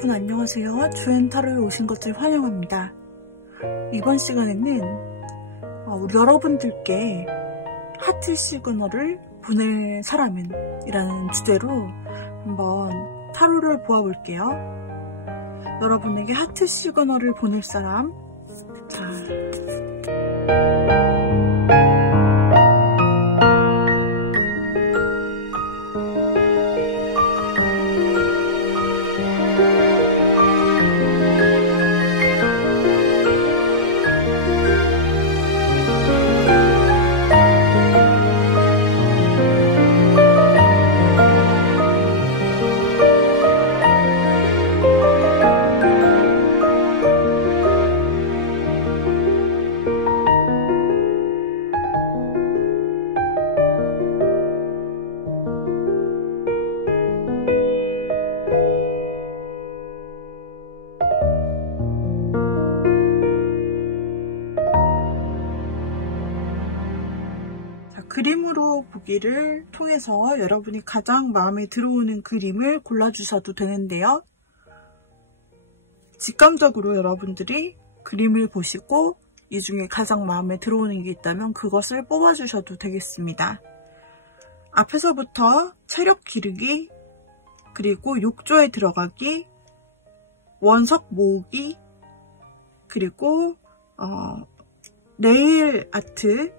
여러분 안녕하세요. 주엔타로에 오신 것을 환영합니다. 이번 시간에는 우리 여러분들께 하트 시그널을 보낼 사람은 이라는 주제로 한번 타로를 보아볼게요. 여러분에게 하트 시그널을 보낼 사람, 자, 그림으로 보기를 통해서 여러분이 가장 마음에 들어오는 그림을 골라주셔도 되는데요. 직감적으로 여러분들이 그림을 보시고 이 중에 가장 마음에 들어오는 게 있다면 그것을 뽑아주셔도 되겠습니다. 앞에서부터 체력 기르기, 그리고 욕조에 들어가기, 원석 모으기, 그리고 네일 아트,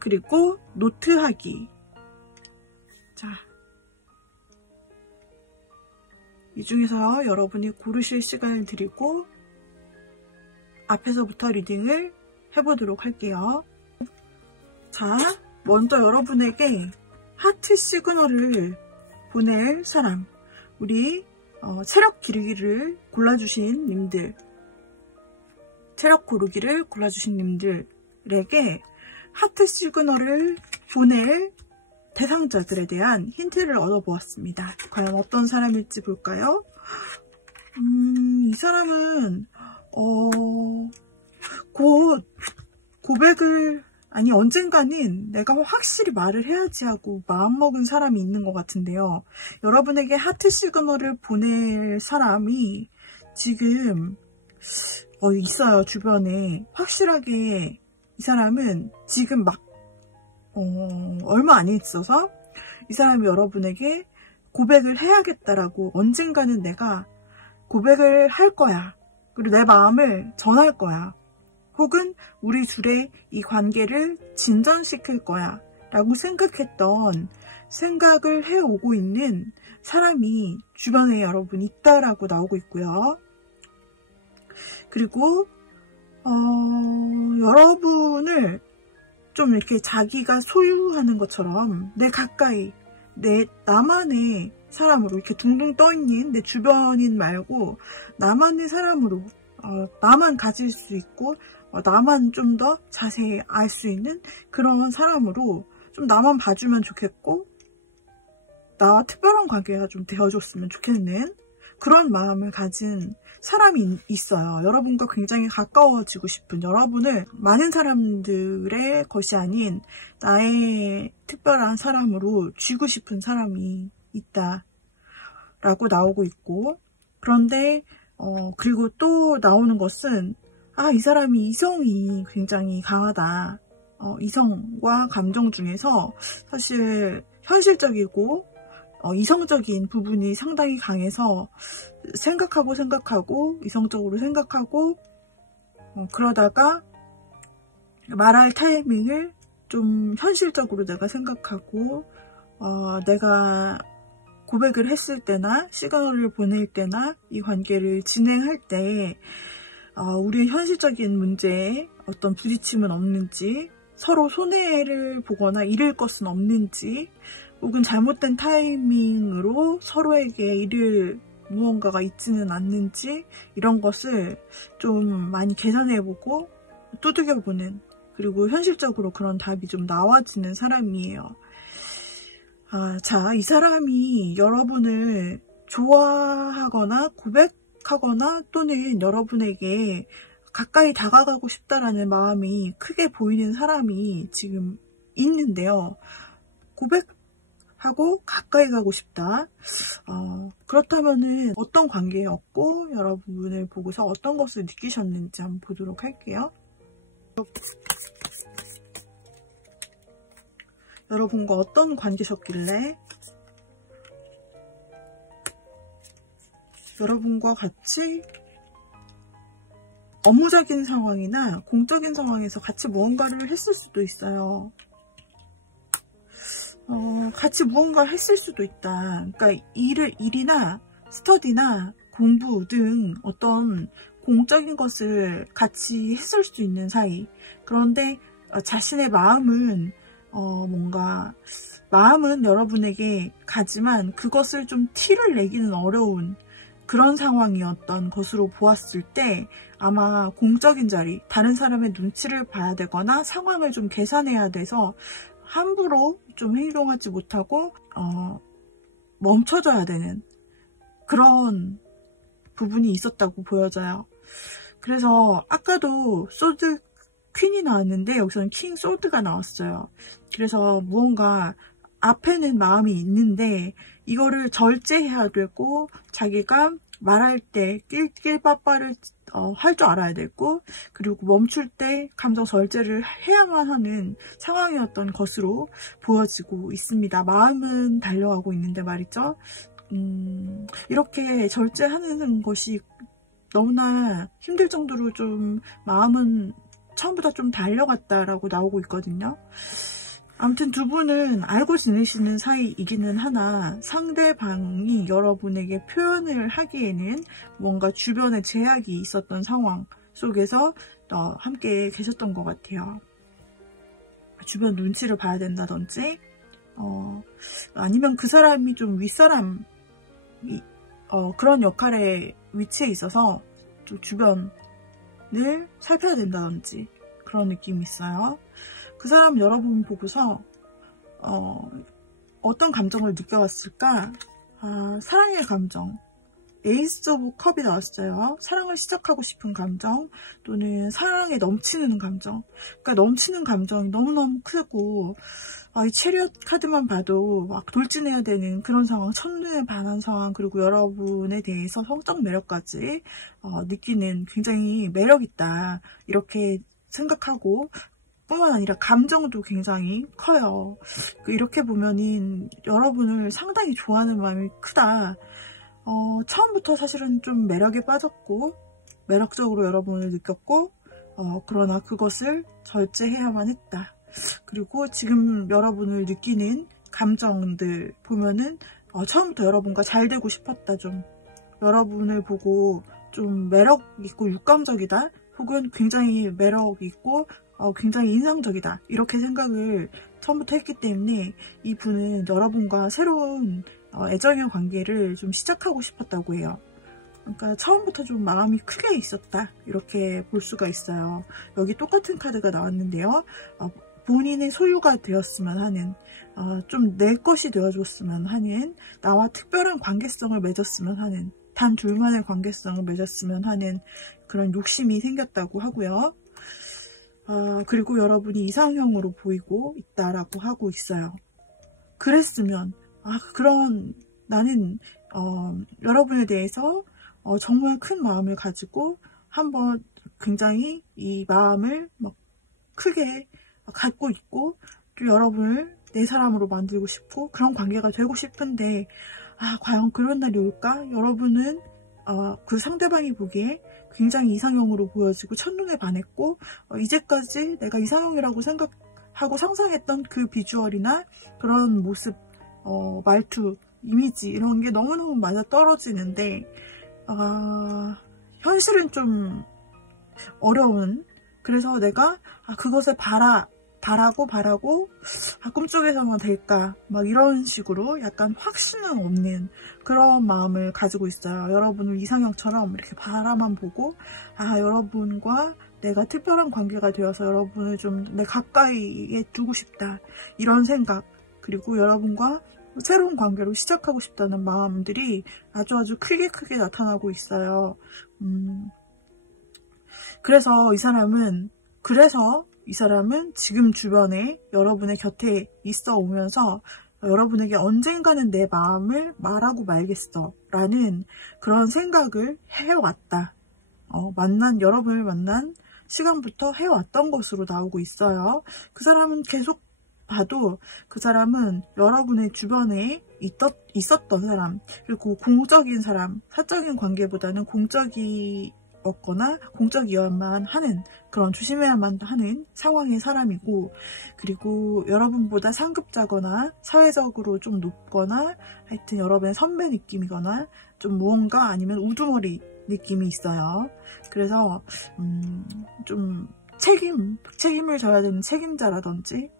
그리고 노트하기. 자, 이 중에서 여러분이 고르실 시간을 드리고 앞에서부터 리딩을 해보도록 할게요. 자, 먼저 여러분에게 하트 시그널을 보낼 사람, 우리 체력 기르기를 골라주신 님들, 체력 고르기를 골라주신 님들에게 하트 시그널을 보낼 대상자들에 대한 힌트를 얻어보았습니다. 과연 어떤 사람일지 볼까요? 이 사람은 곧 고백을, 아니 언젠가는 내가 확실히 말을 해야지 하고 마음먹은 사람이 있는 것 같은데요. 여러분에게 하트 시그널을 보낼 사람이 지금 있어요. 주변에 확실하게. 이 사람은 지금 막 얼마 안 있어서 이 사람이 여러분에게 고백을 해야겠다라고, 언젠가는 내가 고백을 할 거야, 그리고 내 마음을 전할 거야, 혹은 우리 둘의 이 관계를 진전시킬 거야 라고 생각을 해오고 있는 사람이 주변에 여러분 있다라고 나오고 있고요. 그리고 여러분을 좀 이렇게 자기가 소유하는 것처럼 내 가까이, 나만의 사람으로 이렇게 둥둥 떠있는 내 주변인 말고 나만의 사람으로, 나만 가질 수 있고 나만 좀 더 자세히 알 수 있는 그런 사람으로 좀 나만 봐주면 좋겠고 나와 특별한 관계가 좀 되어줬으면 좋겠는 그런 마음을 가진 사람이 있어요. 여러분과 굉장히 가까워지고 싶은, 여러분을 많은 사람들의 것이 아닌 나의 특별한 사람으로 쥐고 싶은 사람이 있다 라고 나오고 있고, 그런데 그리고 또 나오는 것은 이 사람이 이성이 굉장히 강하다. 이성과 감정 중에서 사실 현실적이고 이성적인 부분이 상당히 강해서 생각하고 이성적으로 생각하고 그러다가 말할 타이밍을 좀 현실적으로 내가 생각하고 내가 고백을 했을 때나 시그널을 보낼 때나 이 관계를 진행할 때 우리의 현실적인 문제에 어떤 부딪힘은 없는지, 서로 손해를 보거나 잃을 것은 없는지, 혹은 잘못된 타이밍으로 서로에게 잃을 무언가가 있지는 않는지, 이런 것을 좀 많이 계산해보고 두들겨보는, 그리고 현실적으로 그런 답이 좀 나와지는 사람이에요. 자, 이 사람이 여러분을 좋아하거나 고백하거나 또는 여러분에게 가까이 다가가고 싶다라는 마음이 크게 보이는 사람이 지금 있는데요. 하고 가까이 가고 싶다. 그렇다면은 어떤 관계였고 여러분을 보고서 어떤 것을 느끼셨는지 한번 보도록 할게요. 여러분과 어떤 관계셨길래 여러분과 같이 업무적인 상황이나 공적인 상황에서 같이 무언가를 했을 수도 있어요. 같이 무언가를 했을 수도 있다. 그러니까 일이나 스터디나 공부 등 어떤 공적인 것을 같이 했을 수 있는 사이. 그런데 자신의 마음은 마음은 여러분에게 가지만 그것을 좀 티를 내기는 어려운 그런 상황이었던 것으로 보았을 때 아마 공적인 자리, 다른 사람의 눈치를 봐야 되거나 상황을 좀 계산해야 돼서 함부로 좀 행동하지 못하고 멈춰줘야 되는 그런 부분이 있었다고 보여져요. 그래서 아까도 소드 퀸이 나왔는데 여기서는 킹 소드가 나왔어요. 그래서 무언가 앞에는 마음이 있는데 이거를 절제해야 되고 자기가 말할 때 낄낄빠빠를 할 줄 알아야 되고 그리고 멈출 때 감정 절제를 해야만 하는 상황이었던 것으로 보여지고 있습니다. 마음은 달려가고 있는데 말이죠. 이렇게 절제하는 것이 너무나 힘들 정도로 좀 마음은 처음보다 좀 달려갔다라고 나오고 있거든요. 아무튼 두 분은 알고 지내시는 사이이기는 하나 상대방이 여러분에게 표현을 하기에는 뭔가 주변에 제약이 있었던 상황 속에서 함께 계셨던 것 같아요. 주변 눈치를 봐야 된다든지 아니면 그 사람이 좀 윗사람 그런 역할의 위치에 있어서 좀 주변을 살펴야 된다든지 그런 느낌이 있어요. 그 사람 여러분 보고서 어떤 감정을 느껴봤을까? 사랑의 감정, 에이스 오브 컵이 나왔어요. 사랑을 시작하고 싶은 감정 또는 사랑에 넘치는 감정. 그러니까 넘치는 감정이 너무너무 크고 이 체리엇 카드만 봐도 막 돌진해야 되는 그런 상황, 첫눈에 반한 상황, 그리고 여러분에 대해서 성적 매력까지 느끼는 굉장히 매력있다 이렇게 생각하고 뿐만 아니라 감정도 굉장히 커요. 이렇게 보면은 여러분을 상당히 좋아하는 마음이 크다. 처음부터 사실은 좀 매력에 빠졌고 매력적으로 여러분을 느꼈고 그러나 그것을 절제해야만 했다. 그리고 지금 여러분을 느끼는 감정들 보면은 처음부터 여러분과 잘 되고 싶었다. 좀 여러분을 보고 좀 매력 있고 육감적이다. 혹은 굉장히 매력 있고 굉장히 인상적이다 이렇게 생각을 처음부터 했기 때문에 이분은 여러분과 새로운 애정의 관계를 좀 시작하고 싶었다고 해요. 그러니까 처음부터 좀 마음이 크게 있었다 이렇게 볼 수가 있어요. 여기 똑같은 카드가 나왔는데요. 본인의 소유가 되었으면 하는 좀 내 것이 되어줬으면 하는 나와 특별한 관계성을 맺었으면 하는 단 둘만의 관계성을 맺었으면 하는 그런 욕심이 생겼다고 하고요. 그리고 여러분이 이상형으로 보이고 있다라고 하고 있어요. 그랬으면 그런 나는 여러분에 대해서 정말 큰 마음을 가지고 한번 굉장히 이 마음을 막 크게 갖고 있고 또 여러분을 내 사람으로 만들고 싶고 그런 관계가 되고 싶은데 과연 그런 날이 올까? 여러분은 그 상대방이 보기에 굉장히 이상형으로 보여지고 첫눈에 반했고 이제까지 내가 이상형이라고 생각하고 상상했던 그 비주얼이나 그런 모습, 말투, 이미지 이런 게 너무너무 맞아떨어지는데 현실은 좀 어려운 그래서 내가 그것을 바라고 꿈속에서만 될까 막 이런 식으로 약간 확신은 없는 그런 마음을 가지고 있어요. 여러분을 이상형처럼 이렇게 바라만 보고 여러분과 내가 특별한 관계가 되어서 여러분을 좀 내 가까이에 두고 싶다 이런 생각 그리고 여러분과 새로운 관계로 시작하고 싶다는 마음들이 아주 크게 나타나고 있어요. 그래서 이 사람은 지금 주변에 여러분의 곁에 있어 오면서 여러분에게 언젠가는 내 마음을 말하고 말겠어 라는 그런 생각을 해왔다. 여러분을 만난 시간부터 해왔던 것으로 나오고 있어요. 그 사람은 계속 봐도 그 사람은 여러분의 주변에 있었던 사람, 그리고 공적인 사람, 사적인 관계보다는 공적이었거나 공적이어야만 하는, 그런 조심해야만 하는 상황의 사람이고, 그리고 여러분보다 상급자거나 사회적으로 좀 높거나 하여튼 여러분의 선배 느낌이거나 좀 무언가 아니면 우두머리 느낌이 있어요. 그래서 좀 책임을 져야 되는 책임자라든지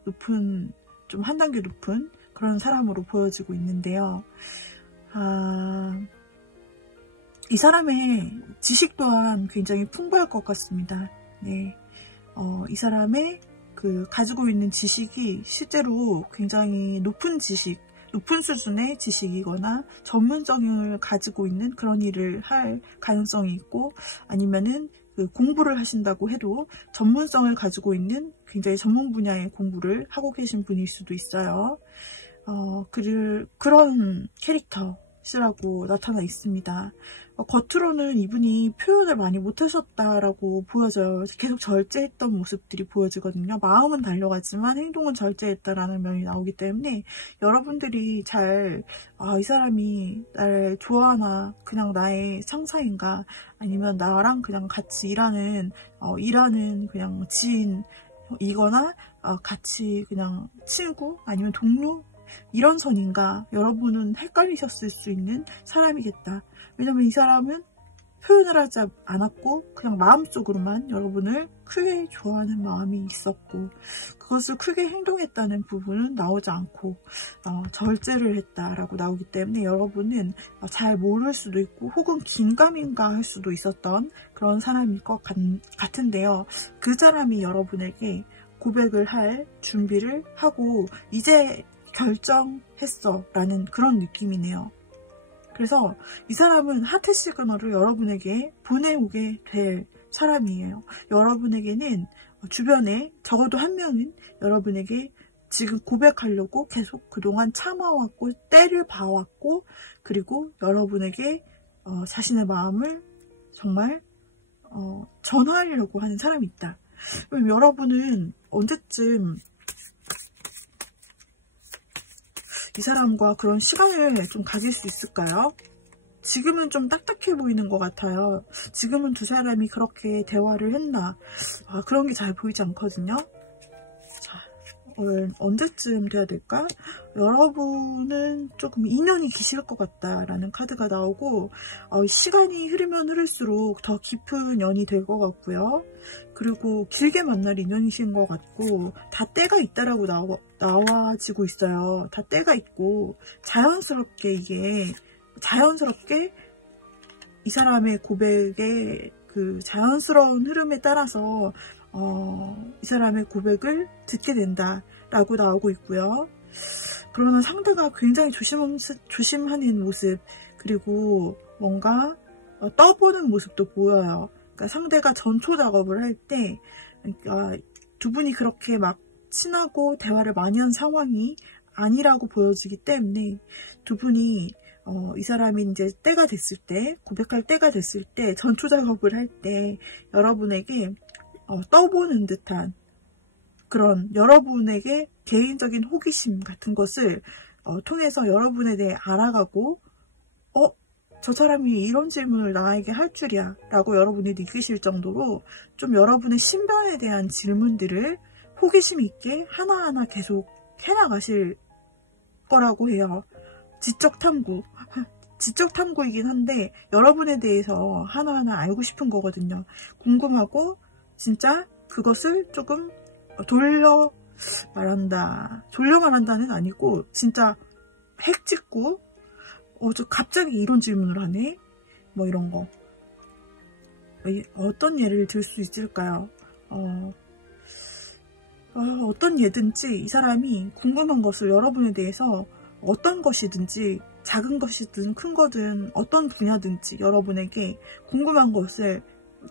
좀 한 단계 높은 그런 사람으로 보여지고 있는데요. 이 사람의 지식 또한 굉장히 풍부할 것 같습니다. 네. 이 사람의 가지고 있는 지식이 실제로 굉장히 높은 수준의 지식이거나 전문성을 가지고 있는 그런 일을 할 가능성이 있고, 아니면은 공부를 하신다고 해도 전문성을 가지고 있는 굉장히 전문 분야의 공부를 하고 계신 분일 수도 있어요. 그런 캐릭터라고 나타나 있습니다. 겉으로는 이분이 표현을 많이 못하셨다라고 보여져요. 계속 절제했던 모습들이 보여지거든요. 마음은 달려갔지만 행동은 절제했다라는 면이 나오기 때문에 여러분들이 이 사람이 나를 좋아하나, 그냥 나의 상사인가, 아니면 나랑 그냥 같이 일하는 그냥 지인이거나 같이 그냥 친구 아니면 동료, 이런 선인가, 여러분은 헷갈리셨을 수 있는 사람이겠다. 왜냐면 이 사람은 표현을 하지 않았고 그냥 마음속으로만 여러분을 크게 좋아하는 마음이 있었고, 그것을 크게 행동했다는 부분은 나오지 않고 절제를 했다라고 나오기 때문에 여러분은 잘 모를 수도 있고 혹은 긴가민가 할 수도 있었던 그런 사람일 것 같은데요. 그 사람이 여러분에게 고백을 할 준비를 하고 이제 결정했어 라는 그런 느낌이네요. 그래서 이 사람은 하트 시그널을 여러분에게 보내오게 될 사람이에요. 여러분에게는 주변에 적어도 한 명은 여러분에게 지금 고백하려고 계속 그동안 참아왔고 때를 봐왔고, 그리고 여러분에게 자신의 마음을 정말 전하려고 하는 사람이 있다. 그럼 여러분은 언제쯤 이 사람과 그런 시간을 좀 가질 수 있을까요? 지금은 좀 딱딱해 보이는 것 같아요. 지금은 두 사람이 그렇게 대화를 했나, 그런 게 잘 보이지 않거든요. 자, 언제쯤 돼야 될까? 여러분은 조금 인연이 기실 것 같다라는 카드가 나오고, 시간이 흐르면 흐를수록 더 깊은 연이 될 것 같고요. 그리고 길게 만날 인연이신 것 같고, 다 때가 있다라고 나와지고 있어요. 다 때가 있고 자연스럽게 이 사람의 고백의 그 자연스러운 흐름에 따라서 이 사람의 고백을 듣게 된다라고 나오고 있고요. 그러나 상대가 굉장히 조심하는 모습, 그리고 뭔가 떠보는 모습도 보여요. 그러니까 상대가 전초 작업을 할 때, 그러니까 두 분이 그렇게 막 친하고 대화를 많이 한 상황이 아니라고 보여지기 때문에 두 분이 이 사람이 이제 때가 됐을 때, 고백할 때가 됐을 때, 전초 작업을 할 때 여러분에게 떠보는 듯한 그런 여러분에게 개인적인 호기심 같은 것을 통해서 여러분에 대해 알아가고, 저 사람이 이런 질문을 나에게 할 줄이야 라고 여러분이 느끼실 정도로 좀 여러분의 신변에 대한 질문들을 호기심 있게 하나하나 계속 해나가실 거라고 해요. 지적 탐구이긴 한데 여러분에 대해서 하나하나 알고 싶은 거거든요. 궁금하고 진짜 그것을 조금 돌려 말한다는 아니고 진짜 핵 찍고 저 갑자기 이런 질문을 하네? 뭐 이런 거. 어떤 예를 들 수 있을까요? 어떤 예든지 이 사람이 궁금한 것을 여러분에 대해서 어떤 것이든지 작은 것이든 큰 거든 어떤 분야든지 여러분에게 궁금한 것을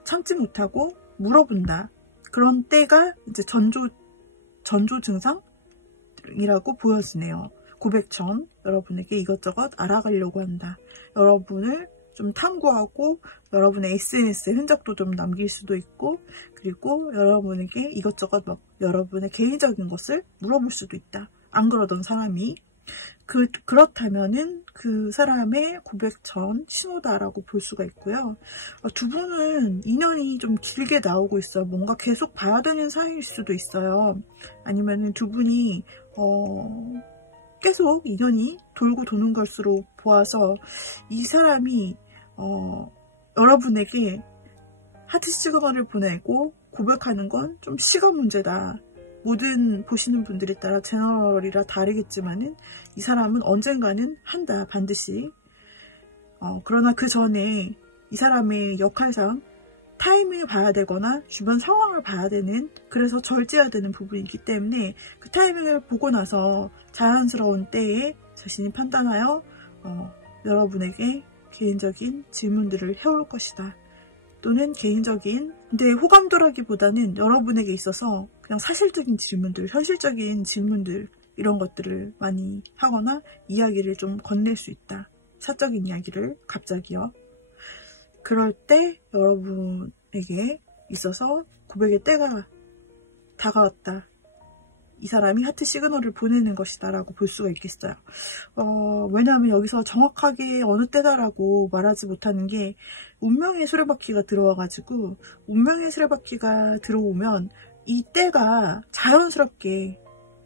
참지 못하고 물어본다. 그런 때가 이제 전조 증상이라고 보여지네요. 고백 전 여러분에게 이것저것 알아가려고 한다. 여러분을 좀 탐구하고 여러분의 SNS에 흔적도 좀 남길 수도 있고, 그리고 여러분에게 이것저것 막 여러분의 개인적인 것을 물어볼 수도 있다. 안 그러던 사람이. 그렇다면은 그 사람의 고백 전 신호다라고 볼 수가 있고요. 두 분은 인연이 좀 길게 나오고 있어요. 뭔가 계속 봐야 되는 사이일 수도 있어요. 아니면은 두 분이 계속 인연이 돌고 도는 것으로 보아서 이 사람이 여러분에게 하트 시그널을 보내고 고백하는 건 좀 시간 문제다. 모든 보시는 분들에 따라 제너럴이라 다르겠지만은 이 사람은 언젠가는 한다, 반드시. 그러나 그 전에 이 사람의 역할상 타이밍을 봐야 되거나 주변 상황을 봐야 되는, 그래서 절제해야 되는 부분이 있기 때문에 그 타이밍을 보고 나서 자연스러운 때에 자신이 판단하여 여러분에게 개인적인 질문들을 해올 것이다. 또는 개인적인, 근데 호감도라기보다는 여러분에게 있어서 그냥 사실적인 질문들, 현실적인 질문들, 이런 것들을 많이 하거나 이야기를 좀 건넬 수 있다. 사적인 이야기를 갑자기요. 그럴 때 여러분에게 있어서 고백의 때가 다가왔다. 이 사람이 하트 시그널을 보내는 것이다 라고 볼 수가 있겠어요. 왜냐하면 여기서 정확하게 어느 때다라고 말하지 못하는 게 운명의 수레바퀴가 들어와가지고, 운명의 수레바퀴가 들어오면 이 때가 자연스럽게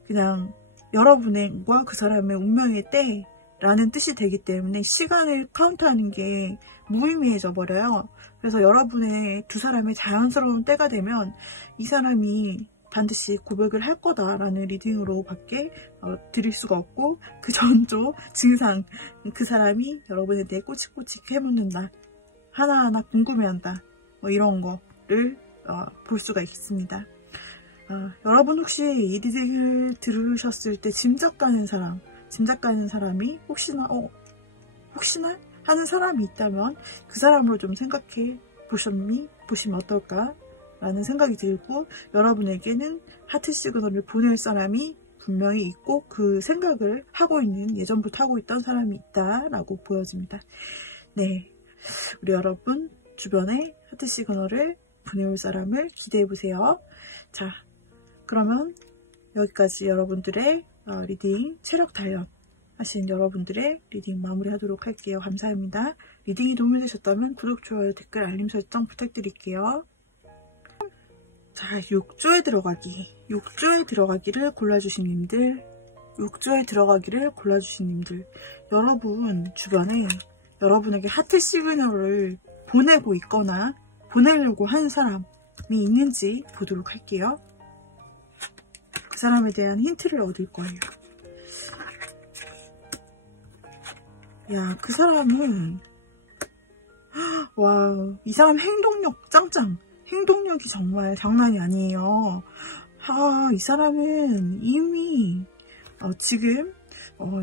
그냥 여러분과 그 사람의 운명의 때라는 뜻이 되기 때문에 시간을 카운트하는 게 무의미해져 버려요. 그래서 여러분의 두 사람의 자연스러운 때가 되면 이 사람이 반드시 고백을 할 거다라는 리딩으로 밖에 드릴 수가 없고, 그 전조 증상, 그 사람이 여러분에 대해 꼬치꼬치 해묻는다, 하나하나 궁금해한다, 뭐 이런 거를 볼 수가 있습니다. 여러분 혹시 이 리딩을 들으셨을 때 짐작 가는 사람이 혹시나 하는 사람이 있다면 그 사람으로 좀 생각해 보시면 어떨까 라는 생각이 들고, 여러분에게는 하트 시그널을 보낼 사람이 분명히 있고 그 생각을 하고 있는, 예전부터 하고 있던 사람이 있다라고 보여집니다. 네, 우리 여러분 주변에 하트 시그널을 보내올 사람을 기대해보세요. 자, 그러면 여기까지 여러분들의 리딩, 체력 단련 하신 여러분들의 리딩 마무리하도록 할게요. 감사합니다. 리딩이 도움이 되셨다면 구독, 좋아요, 댓글, 알림 설정 부탁드릴게요. 자, 6조에 들어가기를 골라주신 님들, 여러분 주변에 여러분에게 하트 시그널을 보내고 있거나 보내려고 하는 사람이 있는지 보도록 할게요. 그 사람에 대한 힌트를 얻을 거예요. 야, 그 사람은, 와, 이 사람 행동력 짱짱. 행동력이 정말 장난이 아니에요. 이 사람은 이미 지금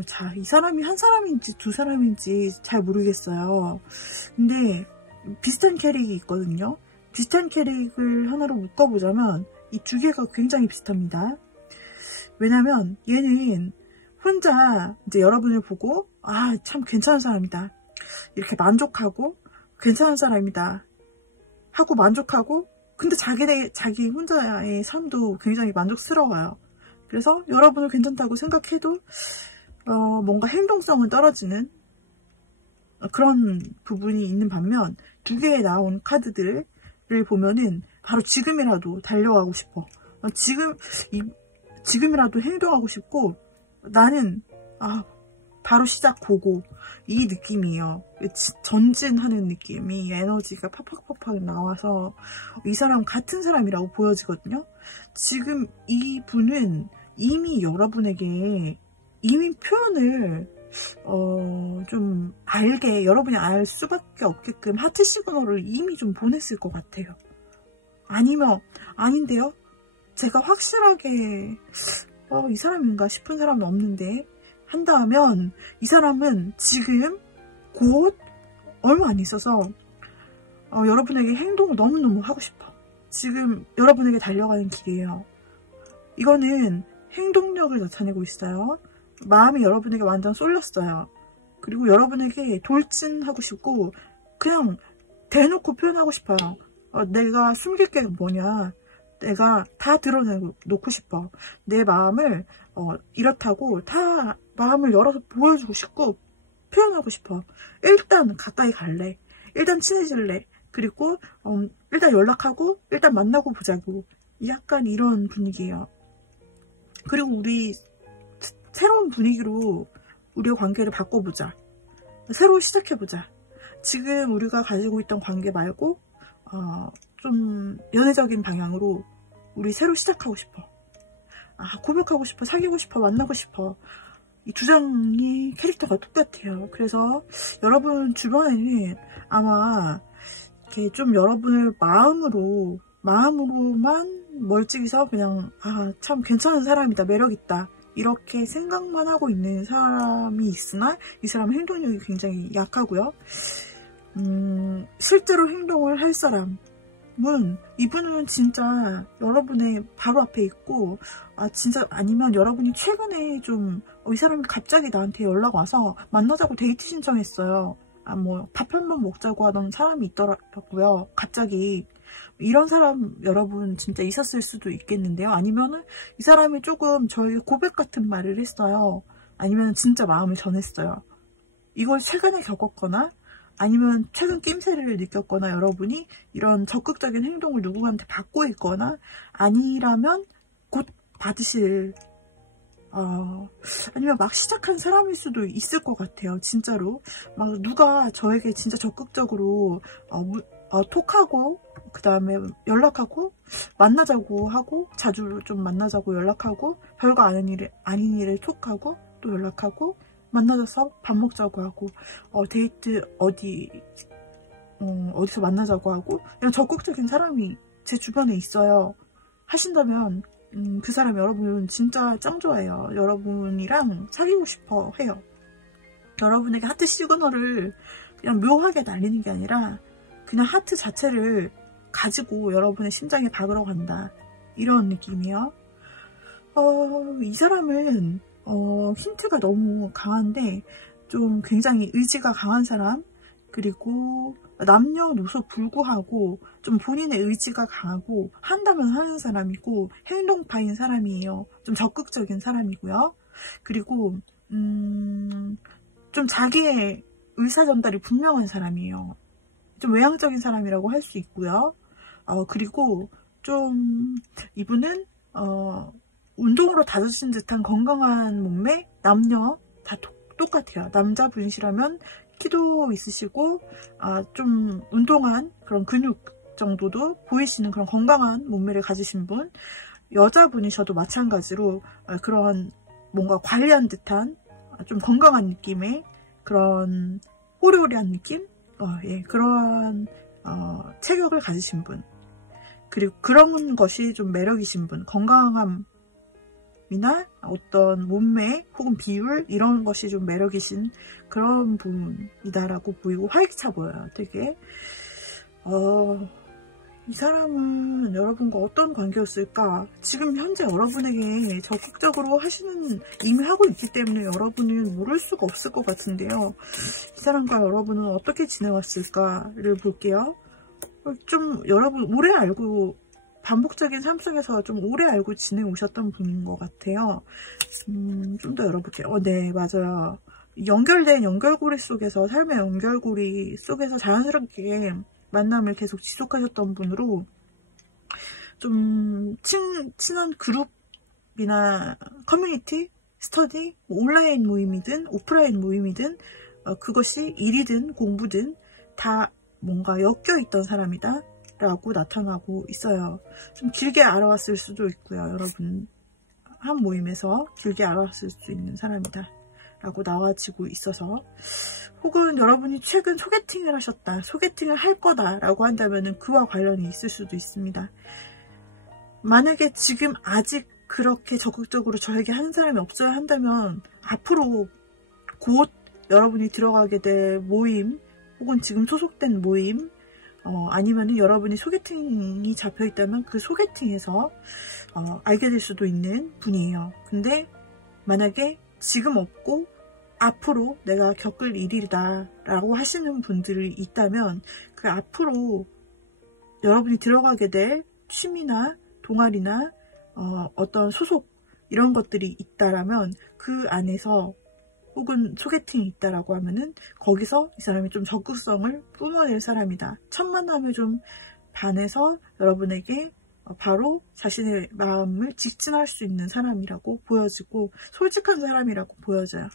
자, 이 사람이 한 사람인지 두 사람인지 잘 모르겠어요. 근데 비슷한 캐릭이 있거든요. 비슷한 캐릭을 하나로 묶어보자면 이 두 개가 굉장히 비슷합니다. 왜냐면 얘는 혼자 이제 여러분을 보고 참 괜찮은 사람이다, 이렇게 만족하고, 괜찮은 사람이다 하고 만족하고, 근데 자기 혼자의 삶도 굉장히 만족스러워요. 그래서 여러분을 괜찮다고 생각해도 뭔가 행동성은 떨어지는 그런 부분이 있는 반면, 두 개에 나온 카드들을 보면은 바로 지금이라도 달려가고 싶어, 지금이라도 행동하고 싶고, 나는 바로 시작 고고, 이 느낌이에요. 전진하는 느낌이, 에너지가 팍팍팍팍 나와서 이 사람 같은 사람이라고 보여지거든요. 지금 이 분은 이미 여러분에게 이미 표현을 좀 알게, 여러분이 알 수밖에 없게끔 하트 시그널을 이미 좀 보냈을 것 같아요. 아니면 아닌데요, 제가 확실하게 이 사람인가 싶은 사람은 없는데 한다면, 이 사람은 지금 곧 얼마 안 있어서 여러분에게 행동을 너무너무 하고 싶어. 지금 여러분에게 달려가는 길이에요. 이거는 행동력을 나타내고 있어요. 마음이 여러분에게 완전 쏠렸어요. 그리고 여러분에게 돌진하고 싶고 그냥 대놓고 표현하고 싶어요. 내가 숨길 게 뭐냐, 내가 다 드러내놓고 싶어. 내 마음을 이렇다고 다 마음을 열어서 보여주고 싶고 표현하고 싶어. 일단 가까이 갈래, 일단 친해질래, 그리고 일단 연락하고 일단 만나고 보자고, 약간 이런 분위기예요. 그리고 우리 새로운 분위기로 우리의 관계를 바꿔보자, 새로 시작해보자. 지금 우리가 가지고 있던 관계 말고 좀 연애적인 방향으로 우리 새로 시작하고 싶어. 고백하고 싶어, 사귀고 싶어, 만나고 싶어. 이 두 장의 캐릭터가 똑같아요. 그래서 여러분 주변에는 아마 이렇게 좀 여러분을 마음으로만 멀찍이서 그냥 참 괜찮은 사람이다, 매력있다, 이렇게 생각만 하고 있는 사람이 있으나 이 사람은 행동력이 굉장히 약하고요. 실제로 행동을 할 사람은, 이분은 진짜 여러분의 바로 앞에 있고, 진짜 아니면 여러분이 최근에 좀 이 사람이 갑자기 나한테 연락 와서 만나자고 데이트 신청했어요. 뭐 밥 한 번 먹자고 하던 사람이 있더라고요. 갑자기. 이런 사람 여러분 진짜 있었을 수도 있겠는데요. 아니면은 이 사람이 조금 저에게 고백 같은 말을 했어요. 아니면 진짜 마음을 전했어요. 이걸 최근에 겪었거나 아니면 최근 낌새를 느꼈거나 여러분이 이런 적극적인 행동을 누구한테 받고 있거나 아니라면 곧 받으실, 아니면 막 시작한 사람일 수도 있을 것 같아요. 진짜로 막 누가 저에게 진짜 적극적으로 톡하고 그 다음에 연락하고 만나자고 하고, 자주 좀 만나자고 연락하고, 별거 아닌 일에 톡하고 또 연락하고 만나서 밥 먹자고 하고, 데이트 어디서 만나자고 하고, 그냥 적극적인 사람이 제 주변에 있어요. 하신다면 그 사람 여러분 진짜 짱 좋아해요. 여러분이랑 사귀고 싶어 해요. 여러분에게 하트 시그널을 그냥 묘하게 날리는 게 아니라 그냥 하트 자체를 가지고 여러분의 심장에 박으러 간다, 이런 느낌이에요. 이 사람은 힌트가 너무 강한데 좀 굉장히 의지가 강한 사람, 그리고 남녀노소 불구하고 좀 본인의 의지가 강하고 한다면 하는 사람이고 행동파인 사람이에요. 좀 적극적인 사람이고요. 그리고 좀 자기의 의사전달이 분명한 사람이에요. 좀 외향적인 사람이라고 할 수 있고요. 그리고 좀 이분은 운동으로 다져진 듯한 건강한 몸매, 남녀 다 똑같아요. 남자분이시라면 키도 있으시고 좀 운동한 그런 근육 정도도 보이시는 그런 건강한 몸매를 가지신 분, 여자분이셔도 마찬가지로 그런 뭔가 관리한 듯한 좀 건강한 느낌의 그런 호리호리한 느낌? 그런 체격을 가지신 분, 그리고 그런 것이 좀 매력이신 분, 건강함이나 어떤 몸매 혹은 비율, 이런 것이 좀 매력이신 그런 분이다라고 보이고 활기차 보여요. 되게 이 사람은 여러분과 어떤 관계였을까? 지금 현재 여러분에게 적극적으로 이미 하고 있기 때문에 여러분은 모를 수가 없을 것 같은데요. 이 사람과 여러분은 어떻게 지내왔을까를 볼게요. 좀 여러분 오래 알고, 반복적인 삶 속에서 좀 오래 알고 지내오셨던 분인 것 같아요. 좀 더 열어볼게요. 네, 맞아요. 연결된 연결고리 속에서, 삶의 연결고리 속에서 자연스럽게 만남을 계속 지속하셨던 분으로 좀 친한 그룹이나 커뮤니티, 스터디, 온라인 모임이든 오프라인 모임이든 그것이 일이든 공부든 다 뭔가 엮여있던 사람이다 라고 나타나고 있어요. 좀 길게 알아왔을 수도 있고요. 여러분 한 모임에서 길게 알아왔을 수 있는 사람이다 라고 나와지고 있어서, 혹은 여러분이 최근 소개팅을 하셨다, 소개팅을 할 거다 라고 한다면 그와 관련이 있을 수도 있습니다. 만약에 지금 아직 그렇게 적극적으로 저에게 하는 사람이 없어야 한다면 앞으로 곧 여러분이 들어가게 될 모임, 혹은 지금 소속된 모임, 아니면은 여러분이 소개팅이 잡혀있다면 그 소개팅에서 알게 될 수도 있는 분이에요. 근데 만약에 지금 없고 앞으로 내가 겪을 일이다 라고 하시는 분들이 있다면, 그 앞으로 여러분이 들어가게 될 취미나 동아리나 어떤 소속 이런 것들이 있다라면, 그 안에서 혹은 소개팅이 있다라고 하면은 거기서 이 사람이 좀 적극성을 뿜어낼 사람이다. 첫 만남에 좀 반해서 여러분에게 바로 자신의 마음을 직진할 수 있는 사람이라고 보여지고, 솔직한 사람이라고 보여져요.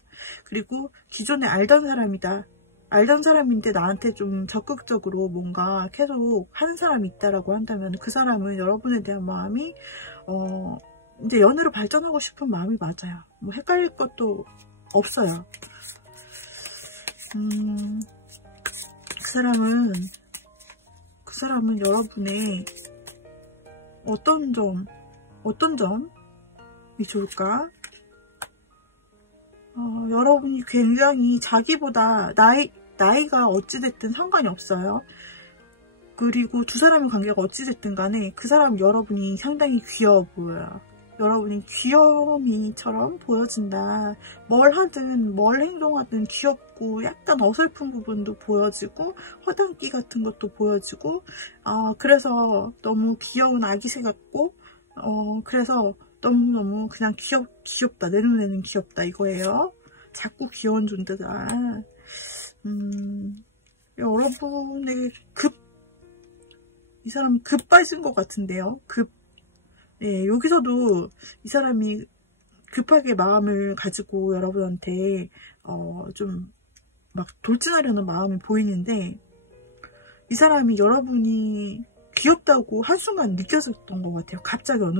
그리고 기존에 알던 사람이다, 알던 사람인데 나한테 좀 적극적으로 뭔가 계속 하는 사람이 있다라고 한다면, 그 사람은 여러분에 대한 마음이 이제 연애로 발전하고 싶은 마음이 맞아요. 뭐 헷갈릴 것도 없어요. 그 사람은 여러분의 어떤 점이 좋을까? 여러분이 굉장히 자기보다 나이가 어찌됐든 상관이 없어요. 그리고 두 사람의 관계가 어찌됐든 간에 그 사람 여러분이 상당히 귀여워 보여요. 여러분이 귀여움이처럼 보여진다. 뭘 하든 뭘 행동하든 귀엽고 약간 어설픈 부분도 보여지고 허당끼 같은 것도 보여지고, 그래서 너무 귀여운 아기새 같고, 그래서 너무너무 그냥 귀엽다. 내 눈에는 귀엽다 이거예요. 자꾸 귀여운 존재다. 여러분에게 이 사람 급 빠진 것 같은데요. 예, 여기서도 이 사람이 급하게 마음을 가지고 여러분한테 좀 막 돌진하려는 마음이 보이는데, 이 사람이 여러분이 귀엽다고 한순간 느껴졌던 것 같아요. 갑자기 어느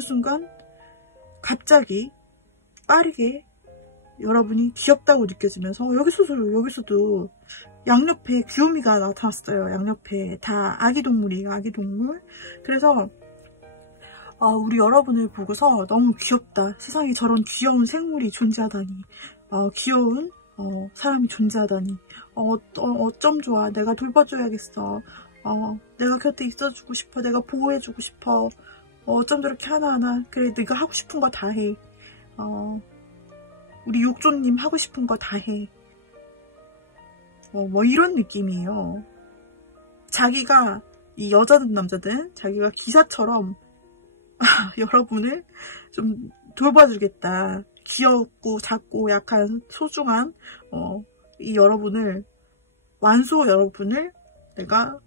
순간 갑자기 빠르게 여러분이 귀엽다고 느껴지면서, 여기서도 양옆에 귀요미가 나타났어요. 양옆에 다 아기동물이에요. 아기동물. 그래서 우리 여러분을 보고서 너무 귀엽다. 세상에 저런 귀여운 생물이 존재하다니. 귀여운 사람이 존재하다니. 어쩜 좋아. 내가 돌봐줘야겠어. 내가 곁에 있어주고 싶어. 내가 보호해주고 싶어. 어쩜 저렇게 하나하나. 그래, 네가 하고 싶은 거 다 해. 우리 욕조님 하고 싶은 거 다 해. 뭐 이런 느낌이에요. 자기가, 이 여자든 남자든 자기가 기사처럼 여러분을 좀 돌봐주겠다. 귀엽고 작고 약한 소중한 이 여러분을, 완소 여러분을 내가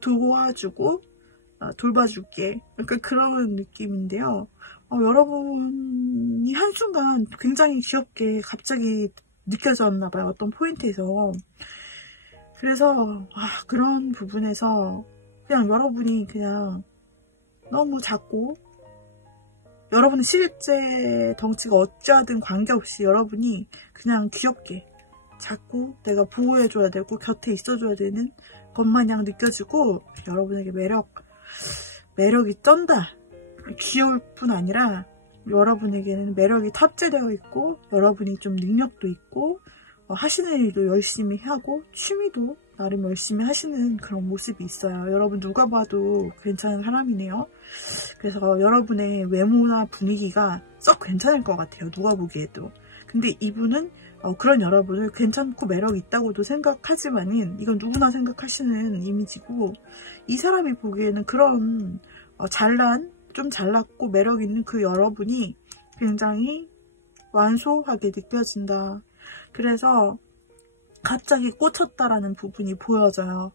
도와주고 돌봐줄게. 그러니까 그런 느낌인데요. 여러분이 한순간 굉장히 귀엽게 갑자기 느껴졌나봐요. 어떤 포인트에서. 그래서 그런 부분에서 그냥 여러분이 그냥 너무 작고, 여러분의 실제 덩치가 어찌하든 관계없이 여러분이 그냥 귀엽게 작고 내가 보호해줘야 되고 곁에 있어줘야 되는 것마냥 느껴지고, 여러분에게 매력이 쩐다. 귀여울 뿐 아니라 여러분에게는 매력이 탑재되어 있고, 여러분이 좀 능력도 있고, 하시는 일도 열심히 하고 취미도 나름 열심히 하시는 그런 모습이 있어요. 여러분 누가 봐도 괜찮은 사람이네요. 그래서 여러분의 외모나 분위기가 썩 괜찮을 것 같아요. 누가 보기에도. 근데 이분은 그런 여러분을 괜찮고 매력 있다고도 생각하지만은, 이건 누구나 생각하시는 이미지고, 이 사람이 보기에는 그런 좀 잘났고 매력 있는 그 여러분이 굉장히 완소하게 느껴진다. 그래서 갑자기 꽂혔다라는 부분이 보여져요.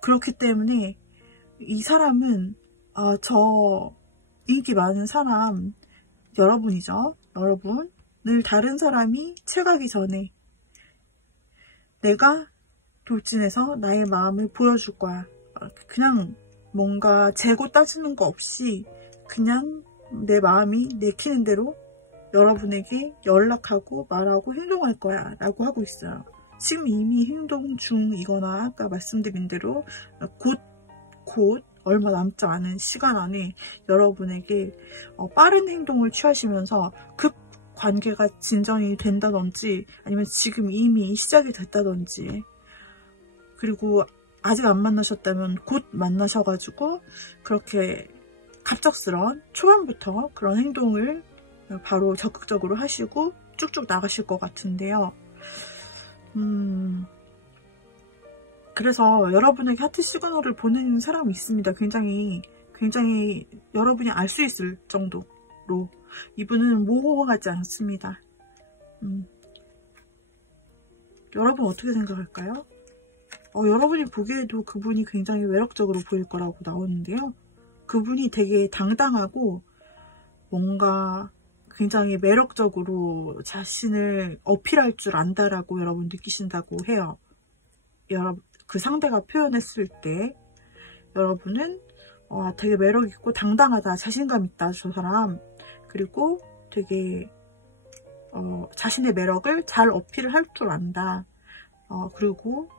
그렇기 때문에 이 사람은 저 인기 많은 사람 여러분이죠. 여러분을 다른 사람이 채가기 전에 내가 돌진해서 나의 마음을 보여줄 거야. 그냥 뭔가 재고 따지는 거 없이 그냥 내 마음이 내키는 대로 여러분에게 연락하고 말하고 행동할 거야 라고 하고 있어요. 지금 이미 행동 중이거나 아까 말씀드린 대로 곧 얼마 남지 않은 시간 안에 여러분에게 빠른 행동을 취하시면서 급 관계가 진전이 된다든지, 아니면 지금 이미 시작이 됐다든지, 그리고 아직 안 만나셨다면 곧 만나셔가지고 그렇게 갑작스러운 초반부터 그런 행동을 바로 적극적으로 하시고 쭉쭉 나가실 것 같은데요. 그래서 여러분에게 하트 시그널을 보내는 사람이 있습니다. 굉장히 여러분이 알 수 있을 정도로. 이분은 모호하지 않습니다. 여러분 어떻게 생각할까요? 여러분이 보기에도 그분이 굉장히 매력적으로 보일 거라고 나오는데요. 그분이 되게 당당하고 뭔가 굉장히 매력적으로 자신을 어필할 줄 안다라고 여러분 느끼신다고 해요. 그 상대가 표현했을 때 여러분은 되게 매력있고 당당하다, 자신감 있다, 저 사람. 그리고 되게 자신의 매력을 잘 어필을 할 줄 안다. 그리고